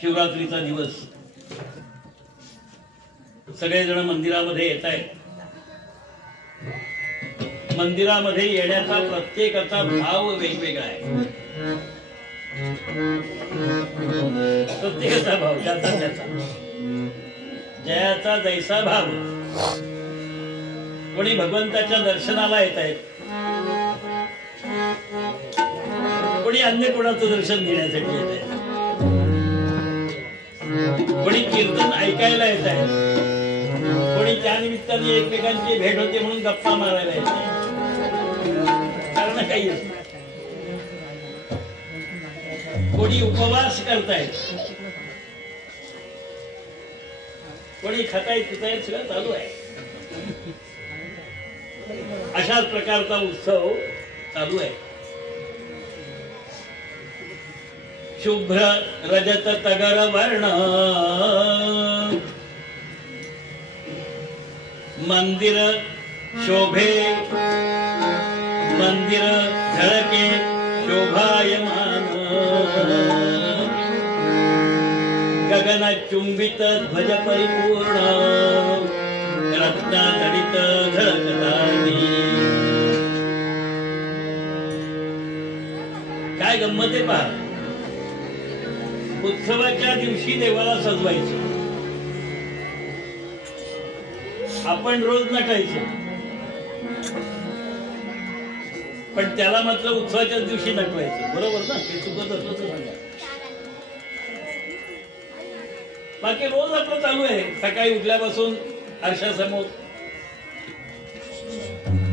शिवरात्रीचा दिवस सगळेजण मंदिरामध्ये येत आहेत. मंदिरामध्ये येण्याचा प्रत्येकाचा भाव वेगवेगळा आहे. प्रत्येकाचा भाव ज्याचा त्याचा, जयाचा जैसा भाव. कोणी भगवंताच्या दर्शनाला येत आहेत, कोणी अन्य कोणाचं दर्शन घेण्यासाठी येत आहे, कोणी कीर्तन ऐकायला येत आहे, कोणी त्या निमित्ताने एकमेकांची भेट होते म्हणून गप्पा मारायला येत आहे. कारण काही असतं. कोणी उपवास करतायत, कोणी खातायत पितायत, सगळं चालू आहे. अशाच प्रकारचा उत्सव चालू आहे. शुभ्र रजत तगर वर्ण मंदिर शोभे, मंदिर झळके शोभायमान गगनात चुंबित ध्वज परिपूर्ण रत्नाजडित झळकतानी. काय गंमत आहे पहा. उत्सवाच्या दिवशी देवाला सजवायचं, आपण रोज नटायचं, पण त्याला मात्र उत्सवाच्या दिवशी नटवायचं. बरोबर ना? ते चुकत असलं तर सांगा. बाकी रोज आपलं चालू आहे. सकाळी उठल्यापासून आरशासमोर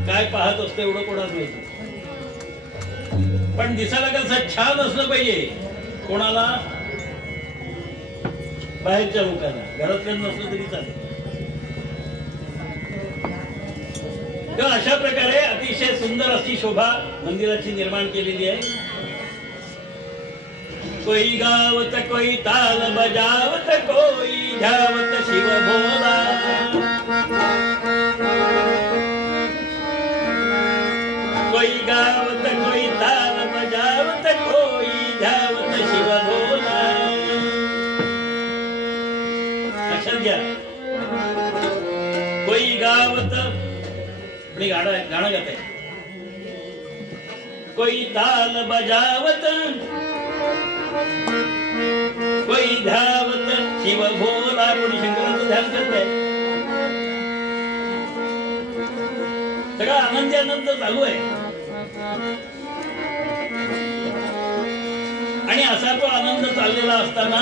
काय पाहत असतो एवढं कोणाच माहिती. पण दिसायला कसं छान असलं पाहिजे. कोणाला? बाहेरच्या लोकांना. घरातल्या नसलं तरी चालेल. तेव्हा अशा प्रकारे अतिशय सुंदर अशी शोभा मंदिराची निर्माण केलेली आहे. कोई गावत कोई ताल बजावत कोई ध्यावत शिव भोला. कोई गावत कोई ताल बजावत कोई ध्यावत शिव भोला. लक्षात घ्या. कोई गावत अपनी गाणं गात आहे. कोई ताल बजावत कोई ध्यावत शिव भोला. कोणी शंकराचं ध्यान करत आहे. सगळा आनंदी आनंद चालू आहे. आणि असा तो आनंद चाललेला असताना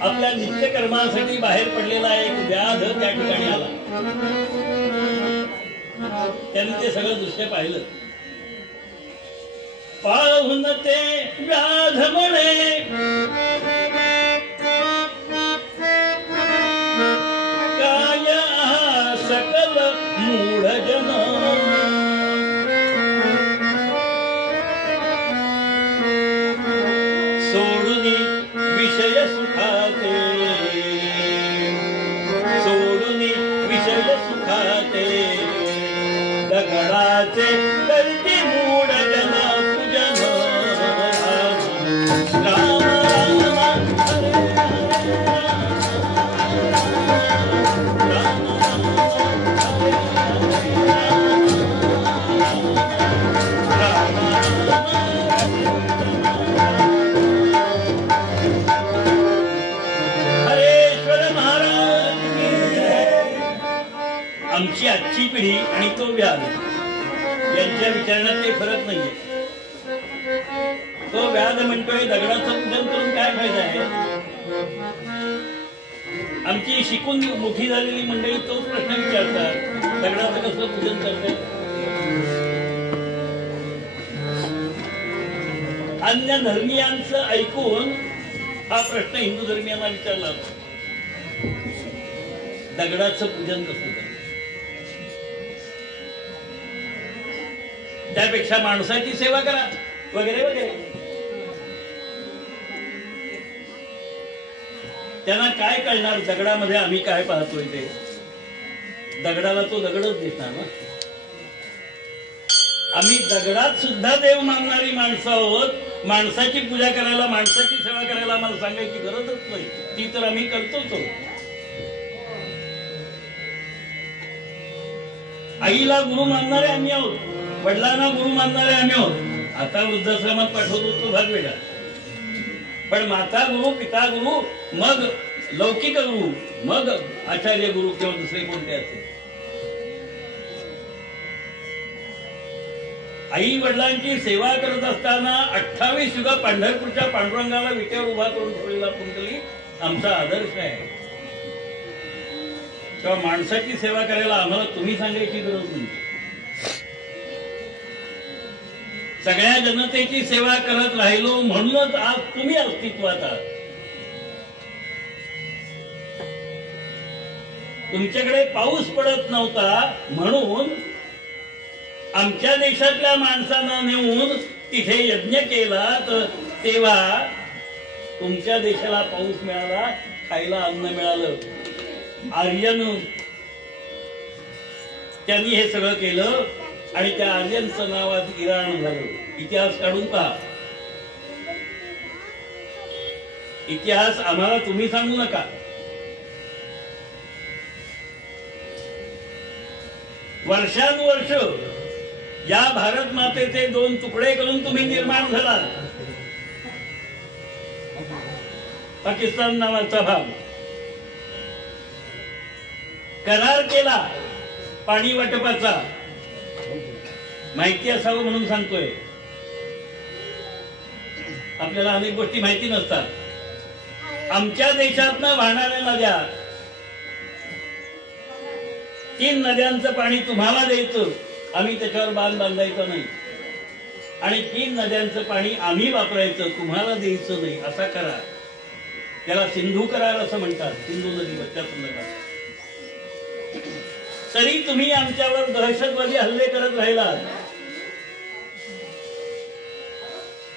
आपल्या नित्यकर्मासाठी बाहेर पडलेला एक व्याध त्या ठिकाणी आला. त्यांनी ते सगळं दृश्य पाहिलं. पाहून ते व्याध म्हणे काय सकल मूढ जन. सोडून विषय सुखाते सोडून विषय सुखाते दगडाचे करते मूढ जन. आमची आजची पिढी आणि तो व्याध यांच्या विचारण्यात काही फरक नाहीये. तो व्याध म्हणतोय दगडाचं पूजन करून काय फायदा आहे. आमची शिकून मोठी झालेली मंडळी तोच प्रश्न विचारतात. दगडाचं कसं पूजन करते. अन्य धर्मीयांचं ऐकून हा प्रश्न हिंदू धर्मियांना विचारला. दगडाचं पूजन कसं करते. त्यापेक्षा माणसाची सेवा करा वगैरे वगैरे. त्यांना काय कळणार दगडामध्ये आम्ही काय पाहतोय ते. दगडाला तो दगडच दिसणार ना. आम्ही दगडात सुद्धा देव मानणारी माणसं आहोत. माणसाची पूजा करायला माणसाची सेवा करायला आम्हाला सांगायची गरजच नाही. ती तर आम्ही करतोच. आईला गुरु मानणारे आम्ही आहोत. वडिलांना गुरु मानणारे आम्ही आहोत. आता वृद्धाश्रमात पाठवतो तो भाग वेगळा. पण माता गुरु, पिता गुरु, मग लौकिक गुरु, मग आचार्य गुरु किंवा दुसरे कोणते असते. आई वडिलांची सेवा करत असताना 28 युग पंढरपूरच्या पांडुरंगाला विटेवर उभा करून ठेवलेला कुंडली आमचा आदर्श आहे. तेव्हा माणसाची सेवा करायला आम्हाला तुम्ही सांगायची गरज नाही. सगळ्या जनतेची सेवा करत राहिलो म्हणूनच आज तुम्ही अस्तित्वात आहात. तुमच्याकडे पाऊस पडत नव्हता म्हणून आमच्या देशातल्या माणसांना नेऊन तिथे यज्ञ केला. तर तेव्हा तुमच्या देशाला पाऊस मिळाला, खायला अन्न मिळालं. आर्यन त्यांनी हे सगळं केलं. आणि त्या आर्यनचं नाव आज इराण झालं. इतिहास काढून पहा. इतिहास आम्हाला तुम्ही सांगू नका. वर्षानुवर्ष या भारत मातेचे 2 तुकडे करून तुम्ही निर्माण झालात. पाकिस्तान नावाचा भाग करार केला पाणी वाटपाचा. माहिती असावं म्हणून सांगतोय. आपल्याला अनेक गोष्टी माहिती नसतात. आमच्या देशातनं वाहणाऱ्या नद्या, 3 नद्यांचं पाणी तुम्हाला द्यायचं, आम्ही त्याच्यावर बांध बांधायचा नाही. आणि 3 नद्यांचं पाणी आम्ही वापरायचं, तुम्हाला द्यायचं नाही, असा करार. त्याला सिंधू करार असं म्हणतात. सिंधू नदीवरच्या संदर्भात. तरी तुम्ही आमच्यावर दहशतवादी हल्ले करत राहिलात.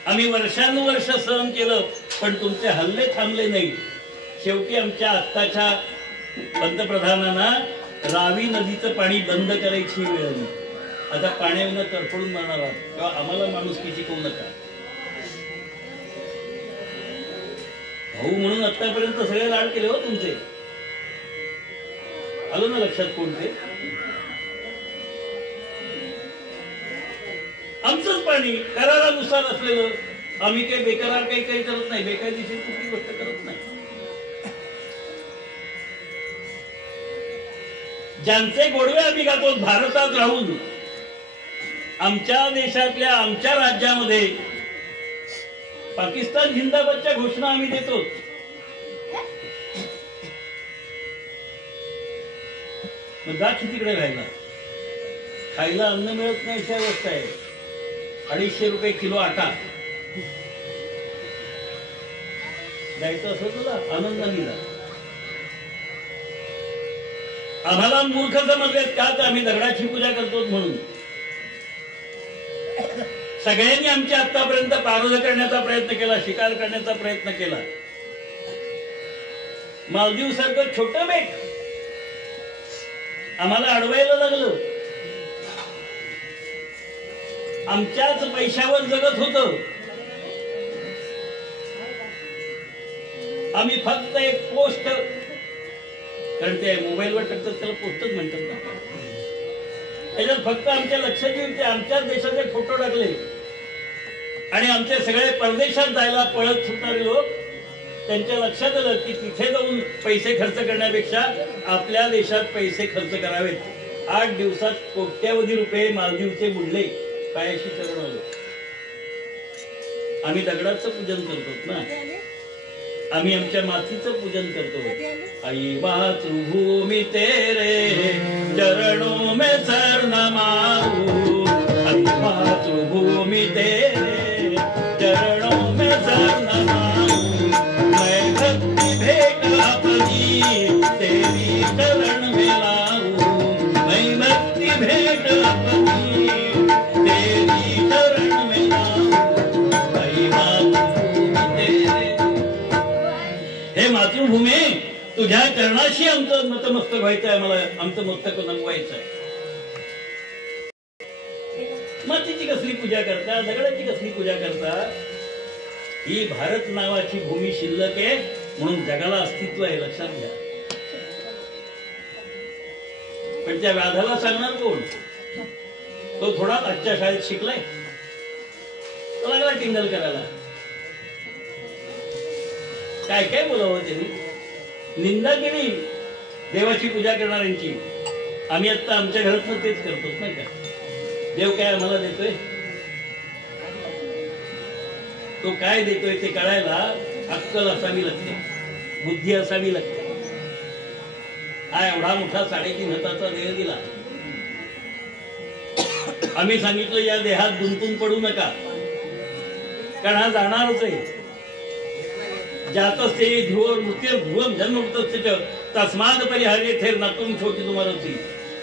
आम्ही वर्षानुवर्ष सहन केलं, पण तुमचे हल्ले थांबले नाही. शेवटी आमच्या आत्ताच्या पंतप्रधानांना रावी नदीचं पाणी बंद करायची वेळ आली. आता पाण्यावर तडफडून मारणार आहात तेव्हा आम्हाला माणुसकी शिकवू नका. भाऊ म्हणून आतापर्यंत सगळे लाड केले हो तुमचे. आलो ना लक्षात कोणते? आमचंच पाणी करारानुसार असलेलं. आम्ही काही बेकरार काही करत नाही, बेकायदेशीर कुठली गोष्ट करत नाही. ज्यांचे गोडवे आम्ही गातो भारतात राहून, आमच्या देशातल्या आमच्या राज्यामध्ये पाकिस्तान जिंदाबादच्या घोषणा आम्ही देतो. जात तिकडे राहिला. खायला अन्न मिळत नाही अशी अवस्था आहे. 250 रुपये किलो आटा द्यायचं असं तुला आनंदाने जा. आम्हाला मूर्ख समजलेत का तर आम्ही दगडाची पूजा करतो म्हणून. सगळ्यांनी आमच्या आतापर्यंत पारोध करण्याचा प्रयत्न केला, शिकार करण्याचा प्रयत्न केला. मालदीव सारखं छोटं बेट आम्हाला अडवायला लागलं. आमच्याच पैशावर जगत होतं. आम्ही फक्त एक पोस्ट, कारण ते मोबाईलवर टाकतात त्याला पोस्टच म्हणतात ना, त्याच्यात फक्त आमच्या लक्षात येऊन ते आमच्याच देशाचे फोटो टाकले. आणि आमचे सगळे परदेशात जायला पळत सुटणारे लोक, त्यांच्या लक्षात आलं की तिथे जाऊन पैसे खर्च करण्यापेक्षा आपल्या देशात पैसे खर्च करावेत. 8 दिवसात कोट्यावधी रुपये मालदीवचे बुडले. पायाशी चरण आलो. आम्ही दगडाचं पूजन करतो ना, आम्ही आमच्या मातीचं पूजन करतो. आई मातृभूमी तेरे चरणों में सर नमाऊं, आई मातृभूमी तेरे चरणों में सर नमाऊं, मैं भक्ति भेंट अपनी तेरी चरण में लाऊं, मैं भक्ति भेंट अपनी तेरी चरण में लाऊं, आई मातृभूमी तेरे. हे मातृभूमी, तुझ्या चरणाशी आमचं नतमस्तक व्हायचंय. मला आमचं मस्तक नमवायचं आहे. मातीची कसली पूजा करता, दगडाची कसली पूजा करता? ही भारत नावाची भूमी शिल्लक आहे म्हणून जगाला अस्तित्व आहे, लक्षात घ्या. पण त्या व्याधाला सांगणार कोण? तो थोडा आजच्या शाळेत शिकलाय, तो लागला टिंगल करायला. काय काय बोलावं त्यांनी? निंदा केली देवाची पूजा करणाऱ्यांची. आम्ही आता आमच्या घरातनं तेच करतो नाही का. देव काय आम्हाला देतोय, तो काय देतोय ते कळायला अक्कल असावी लागते, बुद्धी असावी लागते. हा एवढा मोठा 3.5 हाताचा देह दिला. आम्ही सांगितलं या देहात गुंतून पडू नका, कारण हा जाणारच आहे. जातस्ते ध्रुव मृत्युर्भुवम जन्मवृत्तस्य तस्माद परिहार्येथेर नतुम छोटी तुम्हाला.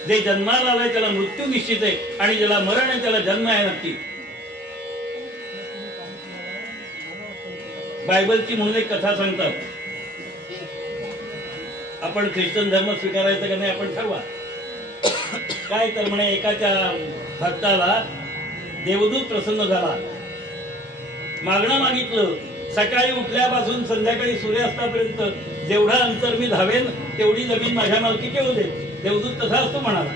जे जन्माला आलाय त्याला मृत्यू निश्चित आहे आणि ज्याला मरण आहे त्याला जन्म आहे नक्की. बायबलची म्हणून एक कथा सांगतात. आपण ख्रिश्चन धर्म स्वीकारायचा का नाही आपण ठरवा. काय तर म्हणे एकाच्या भक्ताला देवदूत प्रसन्न झाला, मागणं मागितलं, सकाळी उठल्यापासून संध्याकाळी सूर्यास्तापर्यंत जेवढा अंतर मी धावेन तेवढी जमीन माझ्या मालकीची होऊ दे. देवदूत तसा असतो म्हणाला.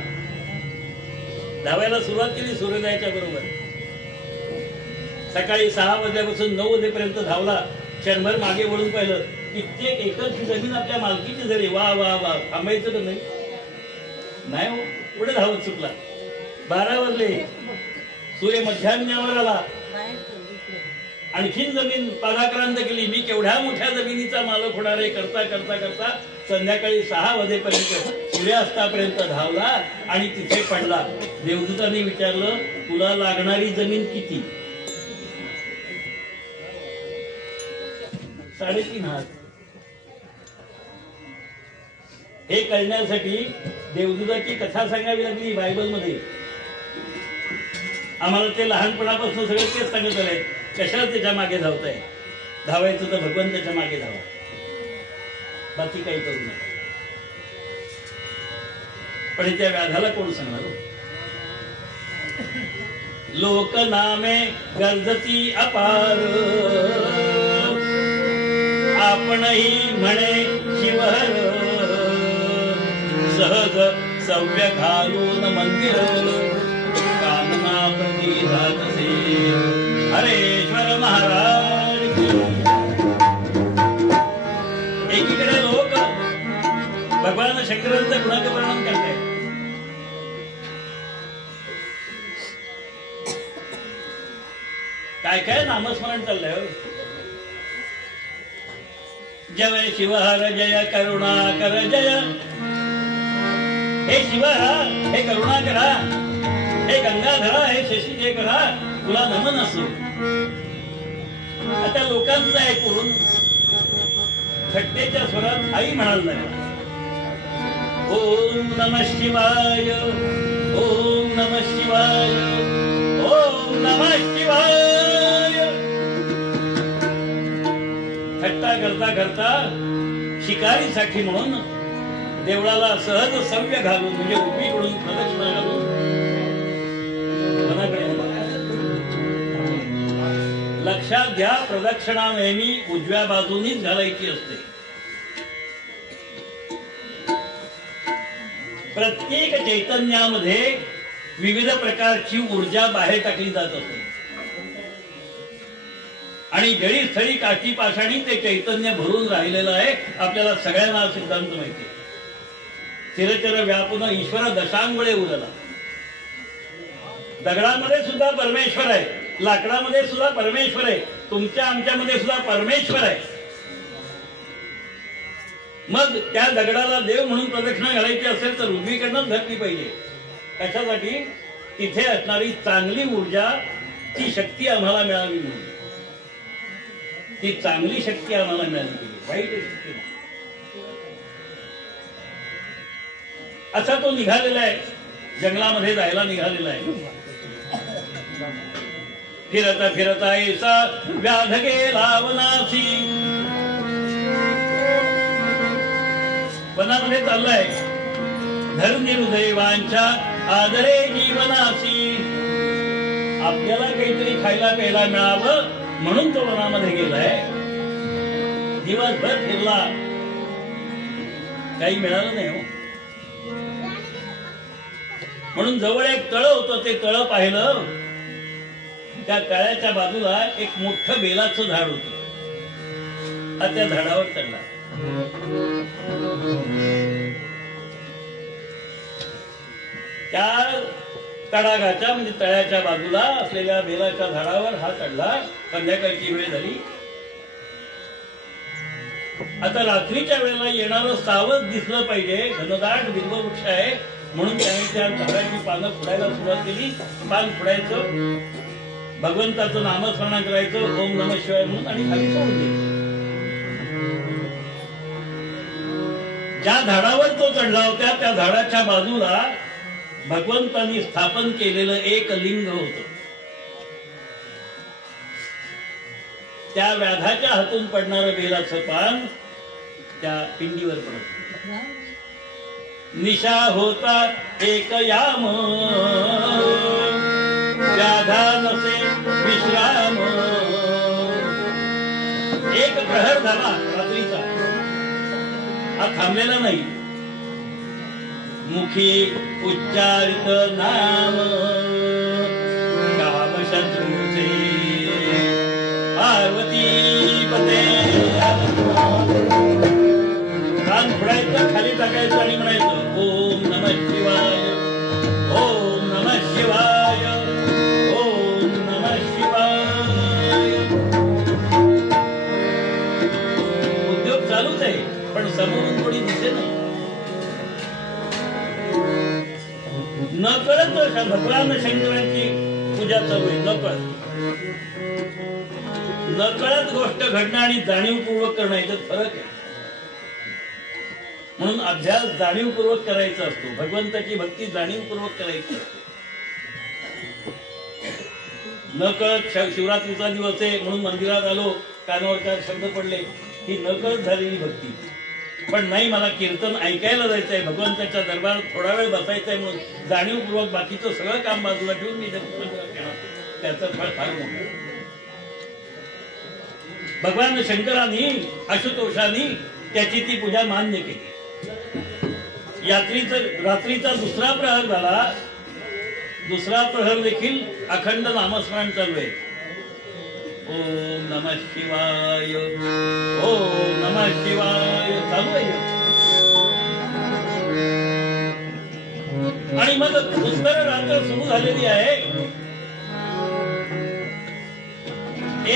धावायला सुरुवात केली सूर्योदयाच्या बरोबर. सकाळी 6 वाजल्यापासून 9 वाजेपर्यंत धावला. क्षणभर मागे वळून पाहिलं, कित्येक एकच जमीन आपल्या मालकीची झाली. वा वा वा, थांबायचं तर नाही हो, पुढे धावत सुटला. 12 वाजले, सूर्य मध्यान्यावर आला. आणखीन जमीन पादाक्रांत केली. मी केवढ्या मोठ्या जमिनीचा मालक होणार आहे. करता करता करता संध्याकाळी 6 वाजेपर्यंत सूर्यास्तापर्यंत धावला आणि तिथे पडला. देवदूतांनी विचारलं, तुला लागणारी जमीन किती? 3.5 हात. हे कळण्यासाठी देवदूताची कथा सांगावी लागली बायबलमध्ये. आम्हाला ते लहानपणापासून सगळे तेच सांगत आले, कशाला त्याच्या मागे धावताय? धावायचं तर भगवंताच्या मागे धावा, बाकी काही करू नका. पण त्या व्याधाला कोण सांगणार? लोक नामे गर्जती अपार, आपणही म्हणे शिवहर, सहज सव्य घालून मंदिर, कामना प्रती जातसे. हरेश्वर महाराज. एकीकडे लोक भगवान शंकरांचं गुणावर्णन करतायत, काय काय नामस्मरण चाललंय. जय शिवहर जय करुणाकर जय. हे शिवहरा, हे करुणाकरा, हे गंगाधरा, हे शशीशेखरा, तुला नमन असो. आता लोकांचं ऐकून थट्टेच्या स्वरात आई म्हणाल लागला, ओम नमः शिवाय, ओम नमः शिवाय, ओम नमः शिवाय. थट्टा करता करता शिकारीसाठी म्हणून देवळाला सहज सव्य घालून, म्हणजे उजवीकडून प्रदक्षिणा घालून मनाकडे. लक्षात घ्या, प्रदक्षिणा नेहमी उजव्या बाजूनीच घालायची असते. प्रत्येक चैतन्यामध्ये विविध प्रकारची ऊर्जा बाहेर टाकली जात असते आणि जळी स्थळी काठी पाषाणी ते चैतन्य भरून राहिलेलं आहे. आपल्याला सगळ्यांना सिद्धांत माहिती आहे. चिरचिर व्यापून ईश्वर दशांगळे उरला. दगडामध्ये सुद्धा परमेश्वर आहे, लाकडामध्ये सुद्धा परमेश्वर आहे, तुमच्या आमच्यामध्ये सुद्धा परमेश्वर आहे. मग त्या दगडाला देव म्हणून प्रदक्षिणा घालायची असेल तर उजवीकडनं धरली पाहिजे. कशासाठी? तिथे असणारी चांगली ऊर्जा, ती शक्ती आम्हाला मिळावी म्हणून. ती चांगली शक्ती आम्हाला मिळाली पाहिजे, वाईट शक्ती नाही. असा तो निघालेला आहे, जंगलामध्ये जायला निघालेला आहे. फिरता फिरता ऐसा व्याध गेला वनासी. वनामध्ये चाललाय, धर्मी हृदयवांच्या आदरे जीवनासी. आपल्याला काहीतरी खायला प्यायला मिळावं म्हणून तो वनामध्ये गेलाय. दिवसभर फिरला, काही मिळालं नाही हो. म्हणून जवळ एक तळ होतं, ते तळ पाहिलं. त्या तळ्याच्या बाजूला एक मोठं बेलाचं झाड होतं. हा त्या झाडावर चढला. त्या तडागाच्या म्हणजे तळ्याच्या बाजूला असलेल्या बेलाच्या झाडावर हा चढला. संध्याकाळची वेळ झाली. आता रात्रीच्या वेळेला येणारं सावध दिसलं पाहिजे. घनदाट बिल्ववृक्ष आहे म्हणून त्याने त्या झाडाची पानं फुडायला सुरुवात केली. पान फुडायचं, भगवंताचं नामस्मरण करायचं, ओम नमः शिवाय म्हणून, आणि खाली सोडून द्यायचं. ज्या झाडावर तो चढला होता त्या झाडाच्या बाजूला भगवंतांनी स्थापन केलेलं एक लिंग होतं. त्या व्याधाच्या हातून पडणारं बेलाचं पान त्या पिंडीवर पडत. निशा होता एक याम, व्याधा नसे विश्राम. एक प्रहर झाला रात्रीचा, हा थांबलेला नाही. मुखी उच्चारित नाम, काम शत्रूचे पार्वती पते. कान फोडायचं, खाली टाकायचं आणि म्हणायचं ओम नमः शिवाय, ओम नमः शिवाय, ओम नमः शिवाय. उद्योग चालूच आहे, पण समोरून कोणी दिसे नाही. न कळत भगवान शंकरांची पूजा चालू आहे, न कळत. न कळत गोष्ट घडणं आणि जाणीवपूर्वक करणं याच्यात फरक आहे. म्हणून अभ्यास जाणीवपूर्वक करायचा असतो, भगवंताची भक्ती जाणीवपूर्वक करायची असते. न कळत शिवरात्रीचा दिवस आहे म्हणून मंदिरात आलो, कानावर 4 शब्द पडले, ही न कळत झालेली भक्ती. पण नाही, मला कीर्तन ऐकायला जायचंय, भगवंताच्या दरबारात थोडा वेळ बसायचंय म्हणून जाणीवपूर्वक बाकीचं सगळं काम बाजूला ठेवून मी त्याचं फळ फार मोठं. भगवान शंकरांनी आशुतोषांनी त्याची ती पूजा मान्य केली. रात्रीचा दुसरा प्रहर झाला. दुसरा प्रहर देखील अखंड नामस्मरण चालू आहे. ओम नमः शिवाय, ओम नमः शिवाय चालू आहे. आणि मग दुसरं रात्र सुरू झालेली आहे.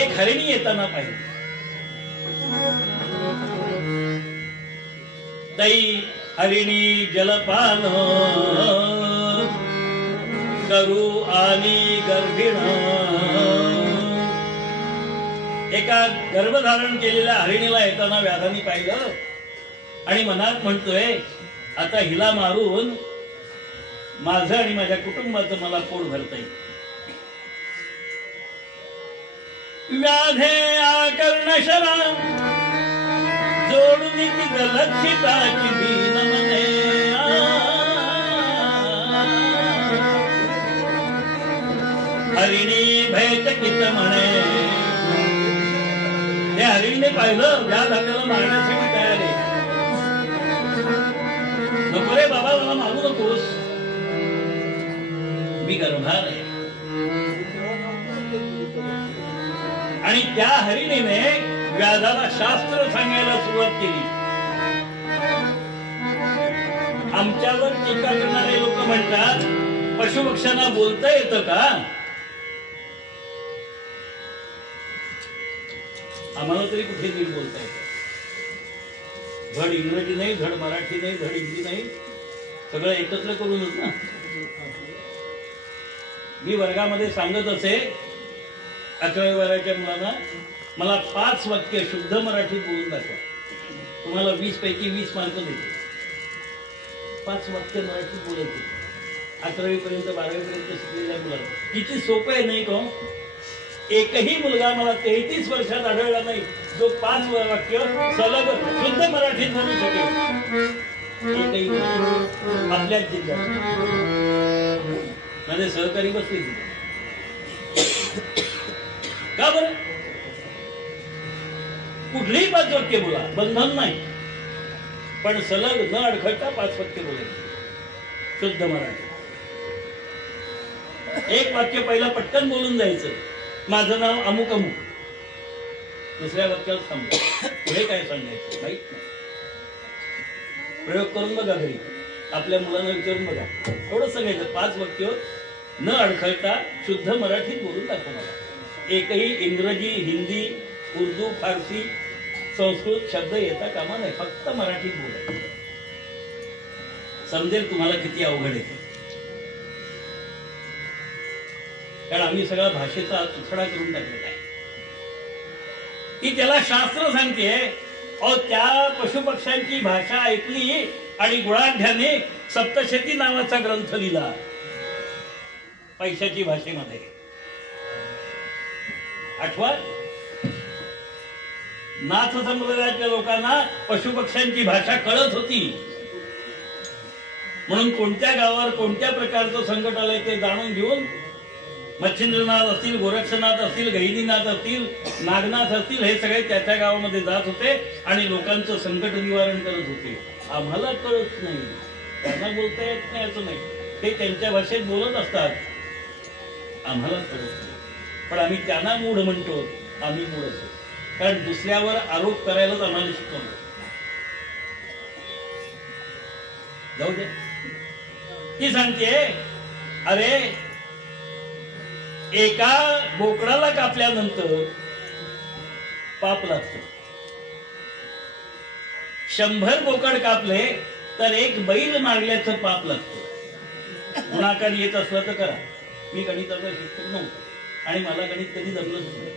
एक हरिणी येताना पाहिजे. तई हरिणी जलपान करू आणि गर्भिण. एका गर्भधारण केलेल्या हरिणीला येताना व्याधानी पाहिलं आणि मनात म्हणतोय आता हिला मारून माझं आणि माझ्या कुटुंबाचं मला पोट भरता येईल. व्याधे आकर्णशरा जोडून ती लक्षिताची भीन मने. हरिणी भयचकित म्हणे. हे हरिणीने पाहिलं व्याध आपल्याला मारण्यासाठी काय आले. नको रे बाबा, मला मारू नकोस, मी गर्भार आहे. आणि त्या हरिणीने व्याधाला शास्त्र सांगायला सुरुवात केली. आमच्यावर टीका करणारे लोक म्हणतात पशुपक्ष्यांना बोलता येतं का? आम्हाला तरी कुठे नीट बोलता येतं. धड इंग्रजी नाही, धड मराठी नाही, धड हिंदी नाही, सगळं एकत्र करूनच ना. मी वर्गामध्ये सांगत असे 11वी वर्गाच्या मुलांना, मला 5 वाक्य शुद्ध मराठीत बोलून दाखवा, तुम्हाला 20 पैकी 20 मार्क देते. 5 वाक्य मराठीत बोलायचे 11वी पर्यंत 12वी पर्यंत शिकलेल्या मुलांना. किती सोपं आहे नाही का? एकही मुलगा मला 33 वर्षात आढळला नाही जो 5 वाक्य सलग शुद्ध मराठीत बोलू शकेल. एकही आपल्याच जिल्ह्यात माझे सहकारी बसले. का बरं? कुठलीही 5 वाक्य बोला, बंधन नाही, पण सलग न अडखळता 5 वाक्य बोलायचे शुद्ध मराठी. एक वाक्य पहिला पटकन बोलून जायचं, माझं नाव अमुक अमुक. दुसऱ्या वाक्याला थांबलं, पुढे काय सांगायचं माहित नाही. प्रयोग करून बघा घरी, आपल्या मुलांना विचारून बघा. एवढं सांगायचं, 5 वाक्य न अडखळता शुद्ध मराठीत बोलून दाखव मला. एकही इंग्रजी, हिंदी, उर्दू, फारसी, संस्कृत शब्द येता कामा नाही, फक्त मराठीत बोलायचं. समजेल तुम्हाला किती अवघड आहे. कारण आम्ही सगळा भाषेचा तुकडा करून टाकलेला आहे. ती त्याला शास्त्र सांगते. अहो, त्या पशुपक्ष्यांची भाषा ऐकली आणि गुळाढ्याने सप्तशती नावाचा ग्रंथ लिहिला पैशाची भाषेमध्ये. आठवा, नाथ संप्रदायाच्या लोकांना पशुपक्ष्यांची भाषा कळत होती. म्हणून कोणत्या गावावर कोणत्या प्रकारचं संकट आलंय ते जाणून घेऊन मच्छिंद्रनाथ असतील, गोरक्षनाथ असतील, गहिनीनाथ असतील, नागनाथ असतील, हे सगळे त्या त्या गावामध्ये जात होते आणि लोकांचं संकट निवारण करत होते. आम्हाला कळत नाही, त्यांना बोलता येत नाही असं नाही, ते त्यांच्या भाषेत बोलत असतात, आम्हाला कळत नाही. पण आम्ही त्यांना मूढ म्हणतो, आम्ही मूढ असतो, कारण दुसऱ्यावर आरोप करायलाच आम्हाला शिकवलं. जाऊ दे, ती सांगते अरे एका बोकडाला कापल्यानंतर पाप लागतं, 100 बोकड कापले तर एक बैल मारल्याचं पाप लागतं. गुणाकार येत असलं तर करा, मी गणिताचा शिक्षक नव्हतो आणि मला गणित कधी जमलंच नाही.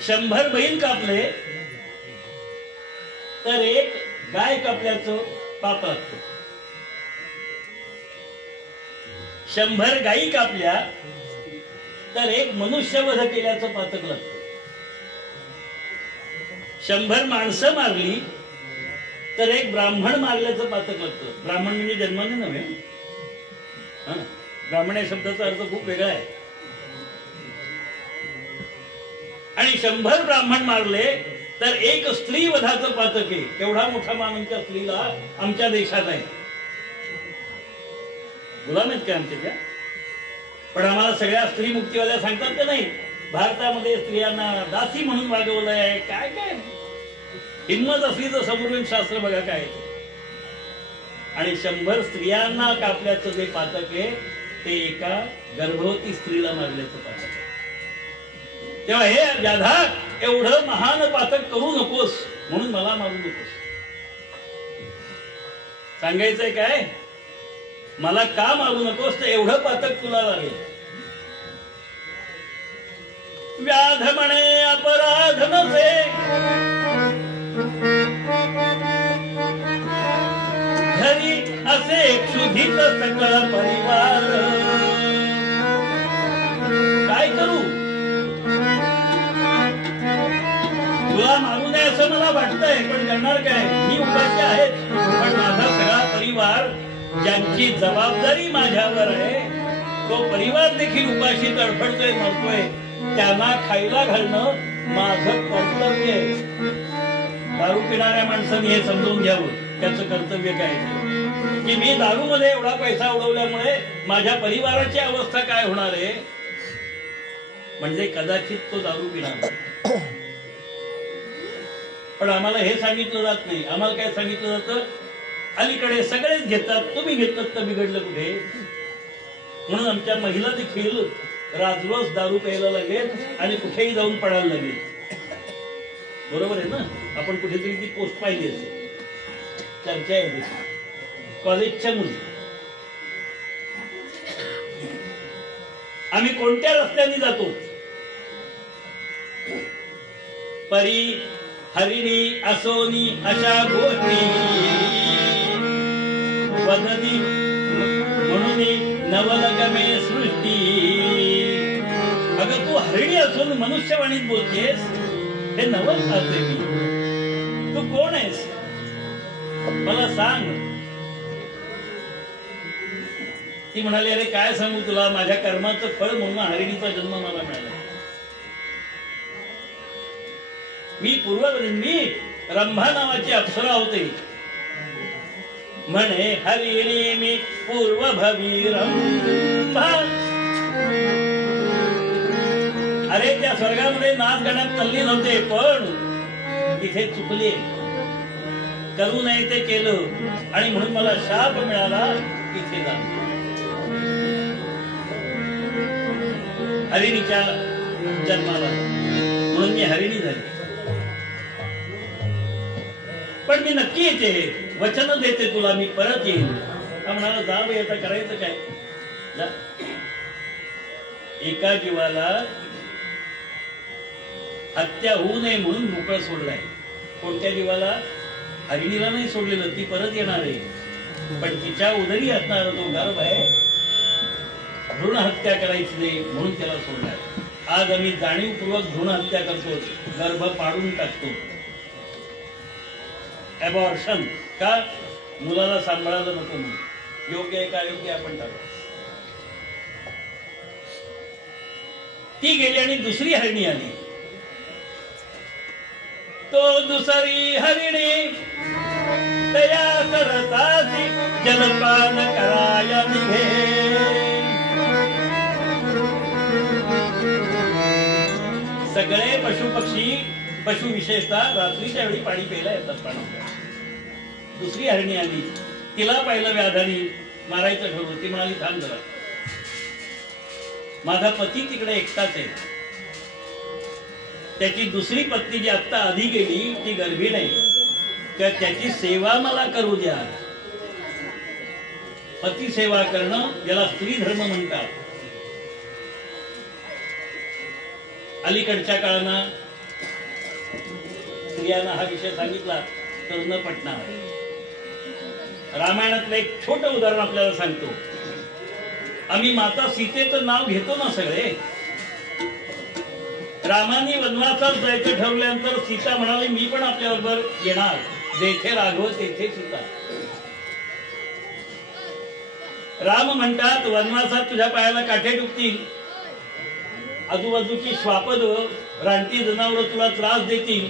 100 बैल कापले तर एक गाय कापल्याचं पाप लागतं. 100 गायी कापल्या तर एक मनुष्यवध केल्याचं पातक लागतं. 100 माणसं मारली तर एक ब्राह्मण मारल्याचं पातक लागतं. ब्राह्मण म्हणजे जन्माने नव्हे, ब्राह्मण या शब्दाचा अर्थ खूप वेगळा आहे. आणि 100 ब्राह्मण मारले तर एक स्त्री वधाचं पातक आहे. एवढा मोठा मान आमच्या स्त्रीला आमच्या देशात आहे. गुलाम आहेत का आमच्या त्या? पण आम्हाला सगळ्या स्त्री मुक्तीवाल्या सांगतात का नाही, भारतामध्ये स्त्रियांना दासी म्हणून वागवलं आहे. काय काय हिंमत असली तर समोरून शास्त्र बघा काय. आणि 100 स्त्रियांना कापल्याचं जे पातक आहे ते एका गर्भवती स्त्रीला मारल्याचं पातक आहे. तेव्हा हे व्याधा एवढं महान पातक करू नकोस, म्हणून मला मारू नकोस. सांगायचंय काय, मला का मारू नकोस, तर एवढं पातक तुला लागेल. व्याध म्हणे अपराध नसे, घरी असे क्षुधित सकळ परिवार. काय करू, तुला मारू नये असं मला वाटतंय, पण करणार काय, मी उपाशी आहे. पण माझा सगळा परिवार ज्यांची जबाबदारी माझ्यावर आहे तो परिवार देखील उपाशी तडफडतोय, मरतोय. त्यांना खायला घालणं माझं कर्तव्य आहे. दारू पिणाऱ्या माणसाने हे समजून घ्यावं, त्याचं कर्तव्य काय की मी दारू मध्ये एवढा पैसा उडवल्यामुळे माझ्या परिवाराची अवस्था काय होणार आहे. म्हणजे कदाचित तो दारू पिणार, पण आम्हाला हे सांगितलं जात नाही. आम्हाला काय सांगितलं जातं, अलीकडे सगळेच घेतात, तुम्ही घेतलं तर बिघडलं कुठे. म्हणून आमच्या महिला देखील राजरोज दारू प्यायला लागेल आणि कुठेही जाऊन पडायला लागेल. बरोबर आहे ना, आपण कुठेतरी ती पोस्ट पाहिली असेल, चर्चा आहे कॉलेजच्या मुली. आम्ही कोणत्या रस्त्याने जातो, परी हरिणी असोनी अशा गोष्टी वदनी म्हणून नवलगमे सृष्टी. अगं तू हरिणी असून मनुष्यवाणीत बोलतेस, हे नवल करते मी. तू कोण आहेस मला सांग. ती म्हणाली, अरे काय सांगू तुला, माझ्या कर्माचं फळ म्हणून हरिणीचा जन्म मला मिळाला. मी पूर्वजन्मी रंभा नावाची अप्सरा होते. म्हणे हरिणी मी पूर्वभवी रंभा. अरे त्या स्वर्गामध्ये नाच गाण्यात चालली नव्हते, पण तिथे चुकले, करू नये ते केलं आणि म्हणून मला शाप मिळाला तिथे जा. हरिणीच्या जन्माला म्हणून मी हरिणी झाली. पण मी नक्की येते, वचन देते तुला, मी परत येईल. म्हणाला जा बाई, आता करायचं काय. जा. एका जीवाला हत्या होऊ नये म्हणून मोकळं सोडलाय. कोणत्या जीवाला, हरिणीला नाही सोडलेलं, ती परत येणार आहे. पण तिच्या उदरी असणारा जो गर्भ आहे, भ्रूण हत्या करायची नाही म्हणून त्याला सोडलाय. आज आम्ही जाणीवपूर्वक भ्रूण हत्या करतो, गर्भ पाडून टाकतो. ॲबॉर्शन, का मुलाला सांभाळायला नको म्हणून. योग्य आहे का अयोग्य आपण ठरवू. ती गेली आणि दुसरी हरिणी आली. तो दुसरी हरिणी तया करतासी जलपान कराया निघे. सगळे पशु पक्षी, पशु विशेषतः रात्रीच्या वेळी पाणी प्यायला येतात. पाणी दुसरी हरिणी आली, तिला पाहिलं व्याधानी, मारायचं ठरवलं. ती म्हणाली थांब जरा, माझा पती तिकडे एकटाच आहे. त्याची दुसरी पत्नी जी आत्ता आधी गेली ती गर्भीण आहे, तर त्याची सेवा मला करू द्या. पती सेवा करणं याला स्त्री धर्म म्हणतात. अलीकडच्या काळानं स्त्रियांना हा विषय सांगितला तर न पटणार. रामायणातलं एक छोटं उदाहरण आपल्याला सांगतो. आम्ही माता सीतेचं नाव घेतो ना सगळे. रामाने वनवासात जायचं ठरवल्यानंतर सीता म्हणाली मी पण आपल्याबरोबर येणार. जेथे राघव तेथे सीता. राम म्हणतात वनवासात तुझ्या पायाला काठे टुकतील, आजूबाजूची श्वापद रानटी जनावर तुला त्रास देतील,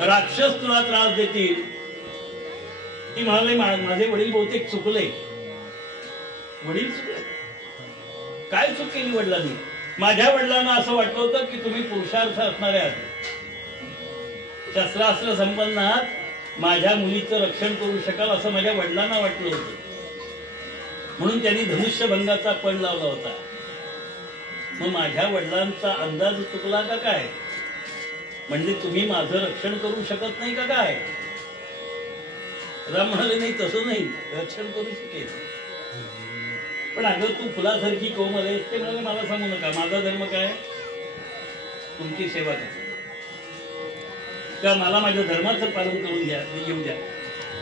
राक्षस तुला त्रास देतील. ती म्हणाले माझे वडील बहुतेक चुकले. वडील चुकले? काय चूक केली वडिलांनी? माझ्या वडिलांना असं वाटलं होतं की तुम्ही पुरुषार्थ असणारे आहात, शस्त्रास्त्र संपन्न आहात, माझ्या मुलीचं रक्षण करू शकाल असं माझ्या वडिलांना वाटलं होतं. म्हणून त्यांनी धनुष्यभंगाचा पण लावला होता. मग माझ्या वडिलांचा अंदाज चुकला का काय? म्हणजे तुम्ही माझं रक्षण करू शकत नाही का काय? राम म्हणाले नाही, तसं नाही, रक्षण करू शकेल. पण अगं तू फुलासारखी कोमल आहेस. ते म्हणाले मला सांगू नका, माझा धर्म काय? तुमची सेवा करा. का मला माझ्या धर्माचं पालन करून घ्या, येऊ द्या.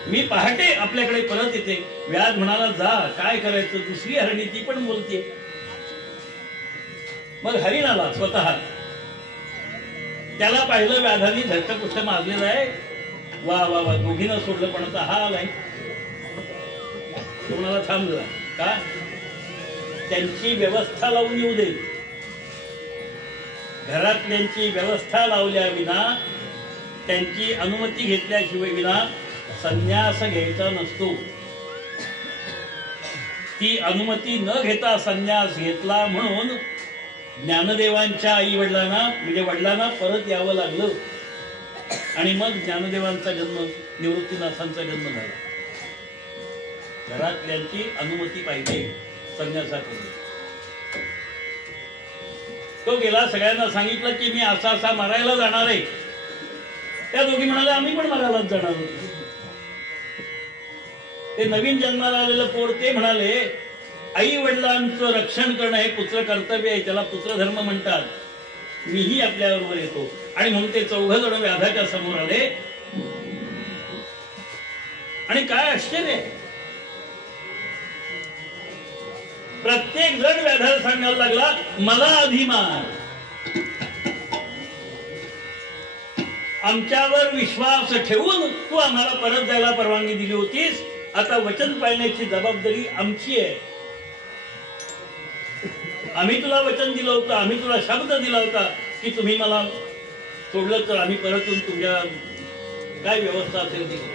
मी पहाटे आपल्याकडे परत येते. व्याध म्हणाला जा, काय करायचं? दुसरी हरिणी ती पण बोलते. मग हरिण आला स्वतः. त्याला पाहिलं व्याधाने धट्टपुष्ट मारलेलं आहे. वा वा वा, दोघीनं सोडलं, पण आता हा आलाय. कोणाला थांब जरा, का त्यांची व्यवस्था लावून येऊ दे. घरातल्यांची व्यवस्था लावल्या विना, त्यांची अनुमती घेतल्याशिवाय विना संन्यास घ्यायचा नसतो. ती अनुमती न घेता संन्यास घेतला म्हणून ज्ञानदेवांच्या आई वडिलांना म्हणजे वडिलांना परत यावं लागलं. आणि मग ज्ञानदेवांचा जन्म, निवृत्तीनाथांचा जन्म झाला. घरातल्यांची अनुमती पाहिजे संन्यासाकडून. तो गेला, सगळ्यांना सांगितलं की मी असा असा मरायला जाणार आहे. त्या दोघी म्हणाले आम्ही पण मरायलाच जाणार होतो. ते नवीन जन्माला आलेलं पोर ते म्हणाले आई वडिलांचं रक्षण करणं हे पुत्र कर्तव्य आहे, त्याला पुत्रधर्म म्हणतात, मीही आपल्याबरोबर येतो. आणि म्हणून ते चौघ जण व्याधाच्या समोर आले. आणि काय आश्चर्य आहे, प्रत्येक जण व्याधाला सांगायला लागला मला आधी मार. आमच्यावर विश्वास ठेवून तू आम्हाला परत जायला परवानगी दिली होतीस, आता वचन पाळण्याची जबाबदारी आमची आहे. आम्ही तुला वचन दिलं होतं, आम्ही तुला शब्द दिला होता की तुम्ही मला सोडलं तर आम्ही परत येऊन तुमच्या काय व्यवस्था असेल ती करू.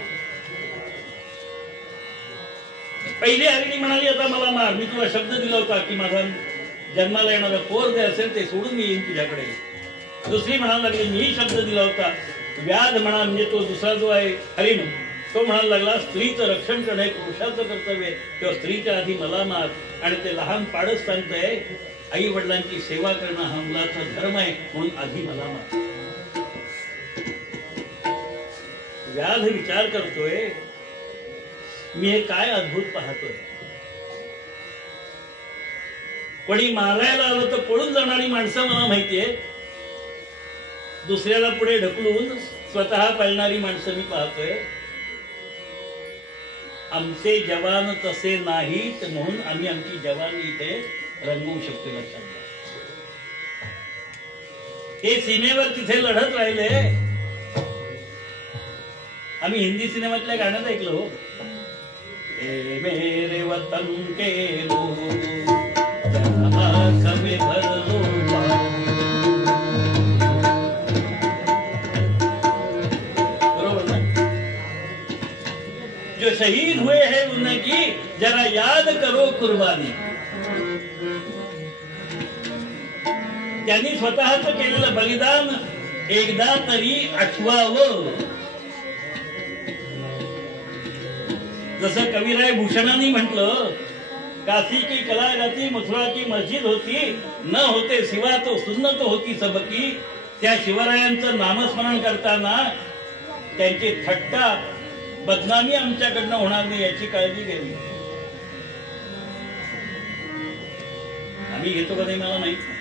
पहिली हरिणी म्हणाली आता मला मार, मी तुला शब्द दिला होता की माझा जन्माला येणारा पोर जे असेल ते सोडून मी येईन तुझ्याकडे. दुसरी म्हणायला लागली मीही शब्द दिला होता. व्याध म्हणा म्हणजे तो दुसरा जो आहे हरिण, तो म्हणायला लागला स्त्रीचं रक्षण करणं हे पुरुषाचं कर्तव्य आहे, तेव्हा स्त्रीच्या आधी मला मार. आणि ते लहान पाडच सांगतंय आई वडिलांची सेवा करणं हा मुलाचा धर्म आहे, म्हणून आधी मला मार. व्याध विचार करतोय मी हे काय अद्भुत पाहतोय. कोणी मारायला आलं तर पळून जाणारी माणसं मला माहितीये, दुसऱ्याला पुढे ढकलून स्वतः पळणारी माणसं मी पाहतोय. आमचे जवान तसे नाहीत म्हणून आम्ही आमची जवानी इथे रंगवू शकतो. लक्षात घ्या, हे सीमेवर तिथे लढत राहिले. आम्ही हिंदी सिनेमातल्या गाण्यात ऐकलं हो. ए मेरे वतन के लोग जरा आँख में भर लो बरोबर ना. जो शहीद हुए हैं उनकी जरा याद करो कुर्बानी. त्यांनी स्वतःच केलेलं बलिदान एकदा तरी आठवावं. जसं कविराय भूषणांनी म्हटलं, काशी की कलागती मथुरा की मस्जिद होती न होते शिवा तो सुन्नत होती सबकी. त्या शिवरायांचं नामस्मरण करताना त्यांची थट्टा बदनामी आमच्याकडनं होणार नाही याची काळजी घ्यावी. आम्ही घेतो का नाही मला माहित नाही.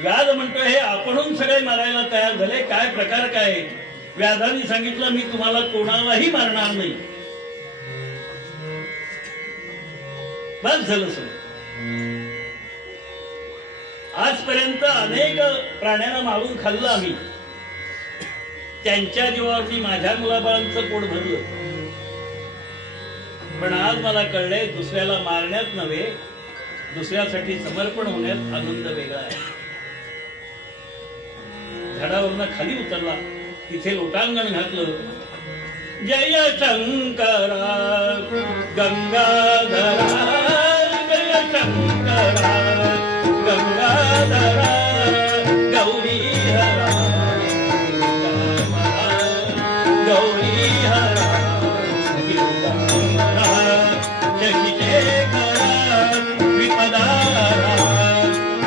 व्याध म्हणतो हे आपणहून सगळे मारायला तयार झाले. काय प्रकार काय. व्याधाने सांगितलं मी तुम्हाला कोणालाही मारणार नाही. बस झालं सगळं. आजपर्यंत अनेक प्राण्यांना मारून खाल्लं आम्ही. त्यांच्या जीवावरती माझ्या मुलाबाळांचं पोट भरलं. पण आज मला कळलंय दुसऱ्याला मारण्यात नव्हे दुसऱ्यासाठी समर्पण होण्यात आनंद वेगळा आहे. झाडावरनं खाली उतरला, तिथे लोटांगण घातलं. जय शंकरा गंगाधरा जय शंकरा गंगाधरा गौरी हरा गौरी हरा शशिशेखरा विपदारा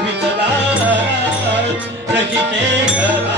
विपदारा शशिशेखरा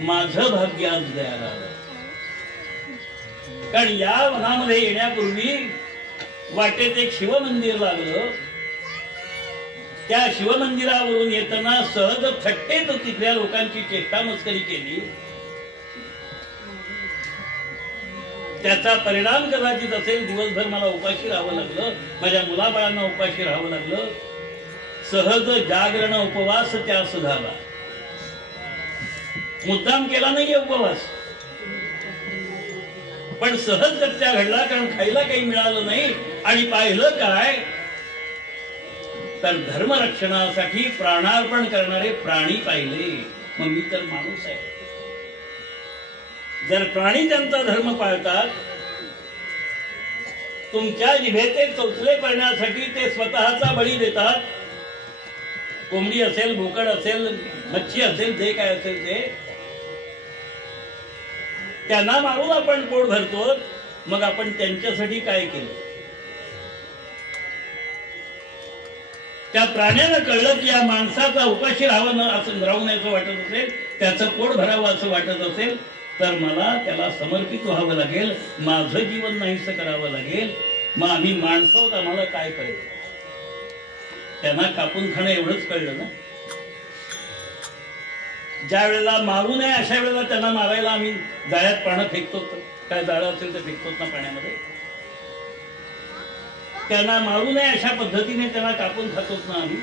माझं भाग्य आज द्यायला. कारण या वनामध्ये येण्यापूर्वी वाटेत एक शिवमंदिर लागलं. त्या शिवमंदिरावरून येताना सहज थट्टेत तिथल्या लोकांची चेष्टा मस्करी केली. त्याचा परिणाम कदाचित असेल, दिवसभर मला उपाशी राहावं लागलं, माझ्या मुलाबाळांना उपाशी राहावं लागलं. सहज जागरण उपवास त्यास झाला. मुद्दाम केला नाहीये उपवास, पण सहजगत्या घडला, कारण खायला काही मिळालं नाही. आणि पाहिलं काय तर धर्मरक्षणासाठी प्राणार्पण करणारे प्राणी पाहिले. मग मी तर माणूस आहे. जर प्राणी त्यांचा धर्म पाळतात, तुमच्या जिभेचे चोचले करण्यासाठी ते स्वतःचा बळी देतात. कोंबडी असेल, बोकड असेल, मच्छी असेल, जे काय असेल ते, त्यांना मारून आपण पोट भरतो. मग आपण त्यांच्यासाठी काय केलं? त्या प्राण्याला कळलं की या माणसाचा उपाशी राहावं असं राहू नये असं वाटत असेल, त्याचं पोट भरावं असं वाटत असेल, तर मला त्याला समर्पित व्हावं लागेल, माझं जीवन नाहीसं करावं लागेल. मग आम्ही माणसं आहोत, आम्हाला काय कळलं? त्यांना कापून खाणं एवढंच कळलं ना. ज्या वेळेला मारू नये अशा वेळेला त्यांना मारायला आम्ही जाळ्यात पानं फेकतो, काय जाळं असेल तर फेकतोच ना पाण्यामध्ये. त्यांना मारू नये अशा पद्धतीने त्यांना कापून खातोच ना आम्ही.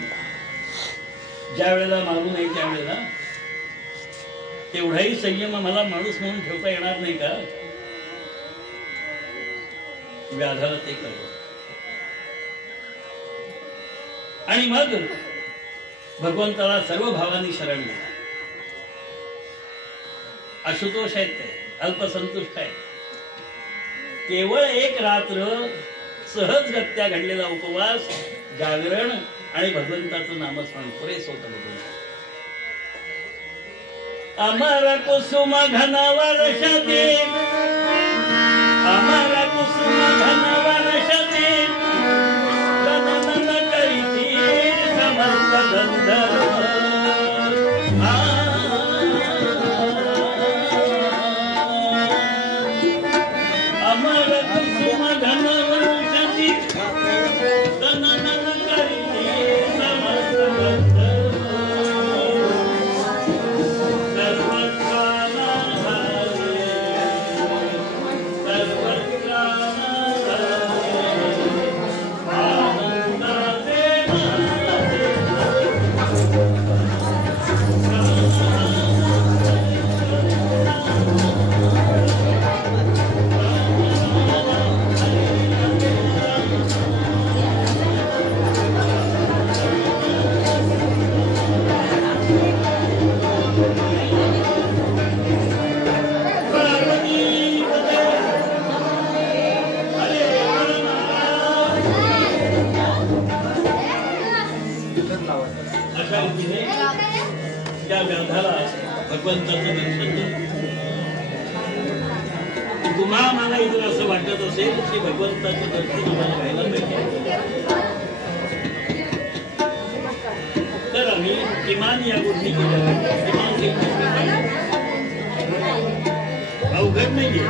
ज्या वेळेला मारू नये त्यावेळेला तेवढाही संयम मला माणूस म्हणून ठेवता येणार नाही का? व्याधाला ते कळलं. आणि मग भगवंताला सर्व भावांनी शरण गेला. आशुतोष आहेत ते, अल्पसंतुष्ट आहे. केवळ एक रात्र सहजगत्या घडलेला उपवास, जागरण आणि भगवंताचं नामस्मरण पुरेस होतं. भगवंत अमर कुसुम घन वर्षते, अमर कुसुम घन वर्षते, तदनन करीती समस्त गंधर्व. अमर कुसुम घन वर्षते, तदनन करीती समस्त गंधर्व. त्या व्याधाला भगवंताचं दर्शन झालं. तुम्हाला मला जर असं वाटत असेल की भगवंताचं दर्शन आम्हाला व्हायला पाहिजे, तर आम्ही किमान या गोष्टी केल्या पाहिजे. किमान अवघड नाहीये,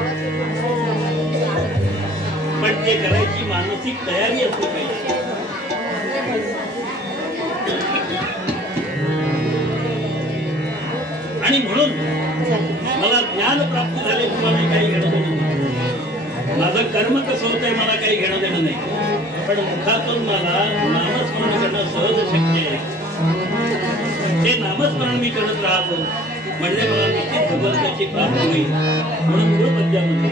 पण ते करायची मानसिक तयारी असली पाहिजे. आणि म्हणून मला ज्ञान प्राप्त झाले की मला काही घेणं देणं नाही, माझं कर्म कसं होतंय मला काही घेणं देणं नाही, पण मुखातून मला नामस्मरण करणं सहज शक्य आहे. ते नामस्मरण मी करत राहतो म्हणजे मला निश्चित भगवंताची प्राप्ती होईल. म्हणून मूळ पद्यामध्ये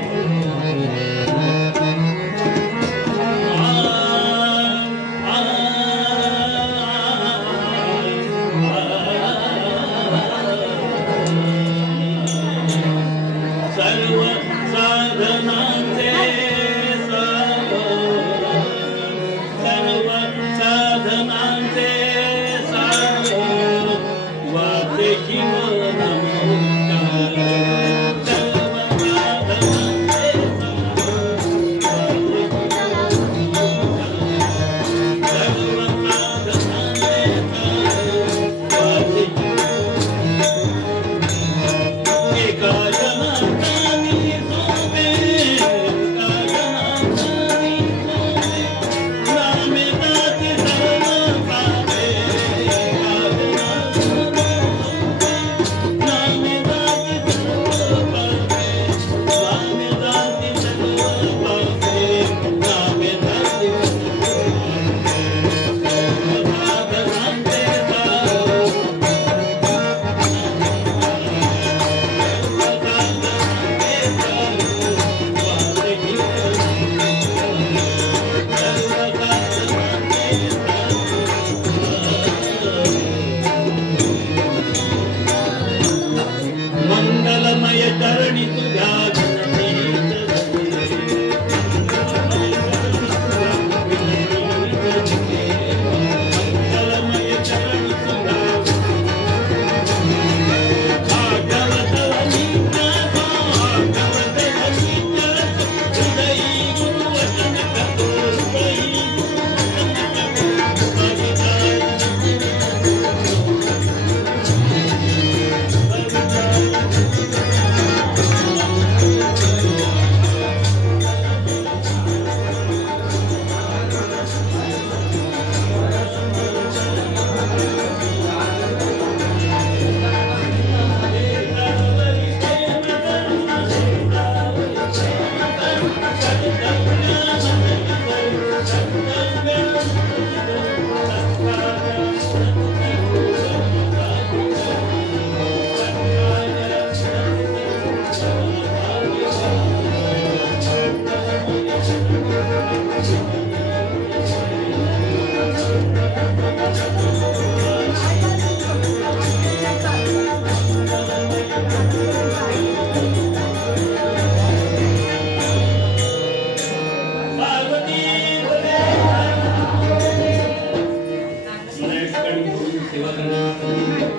म्हणून सेवा करण्याची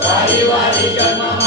वारी वारी जन्म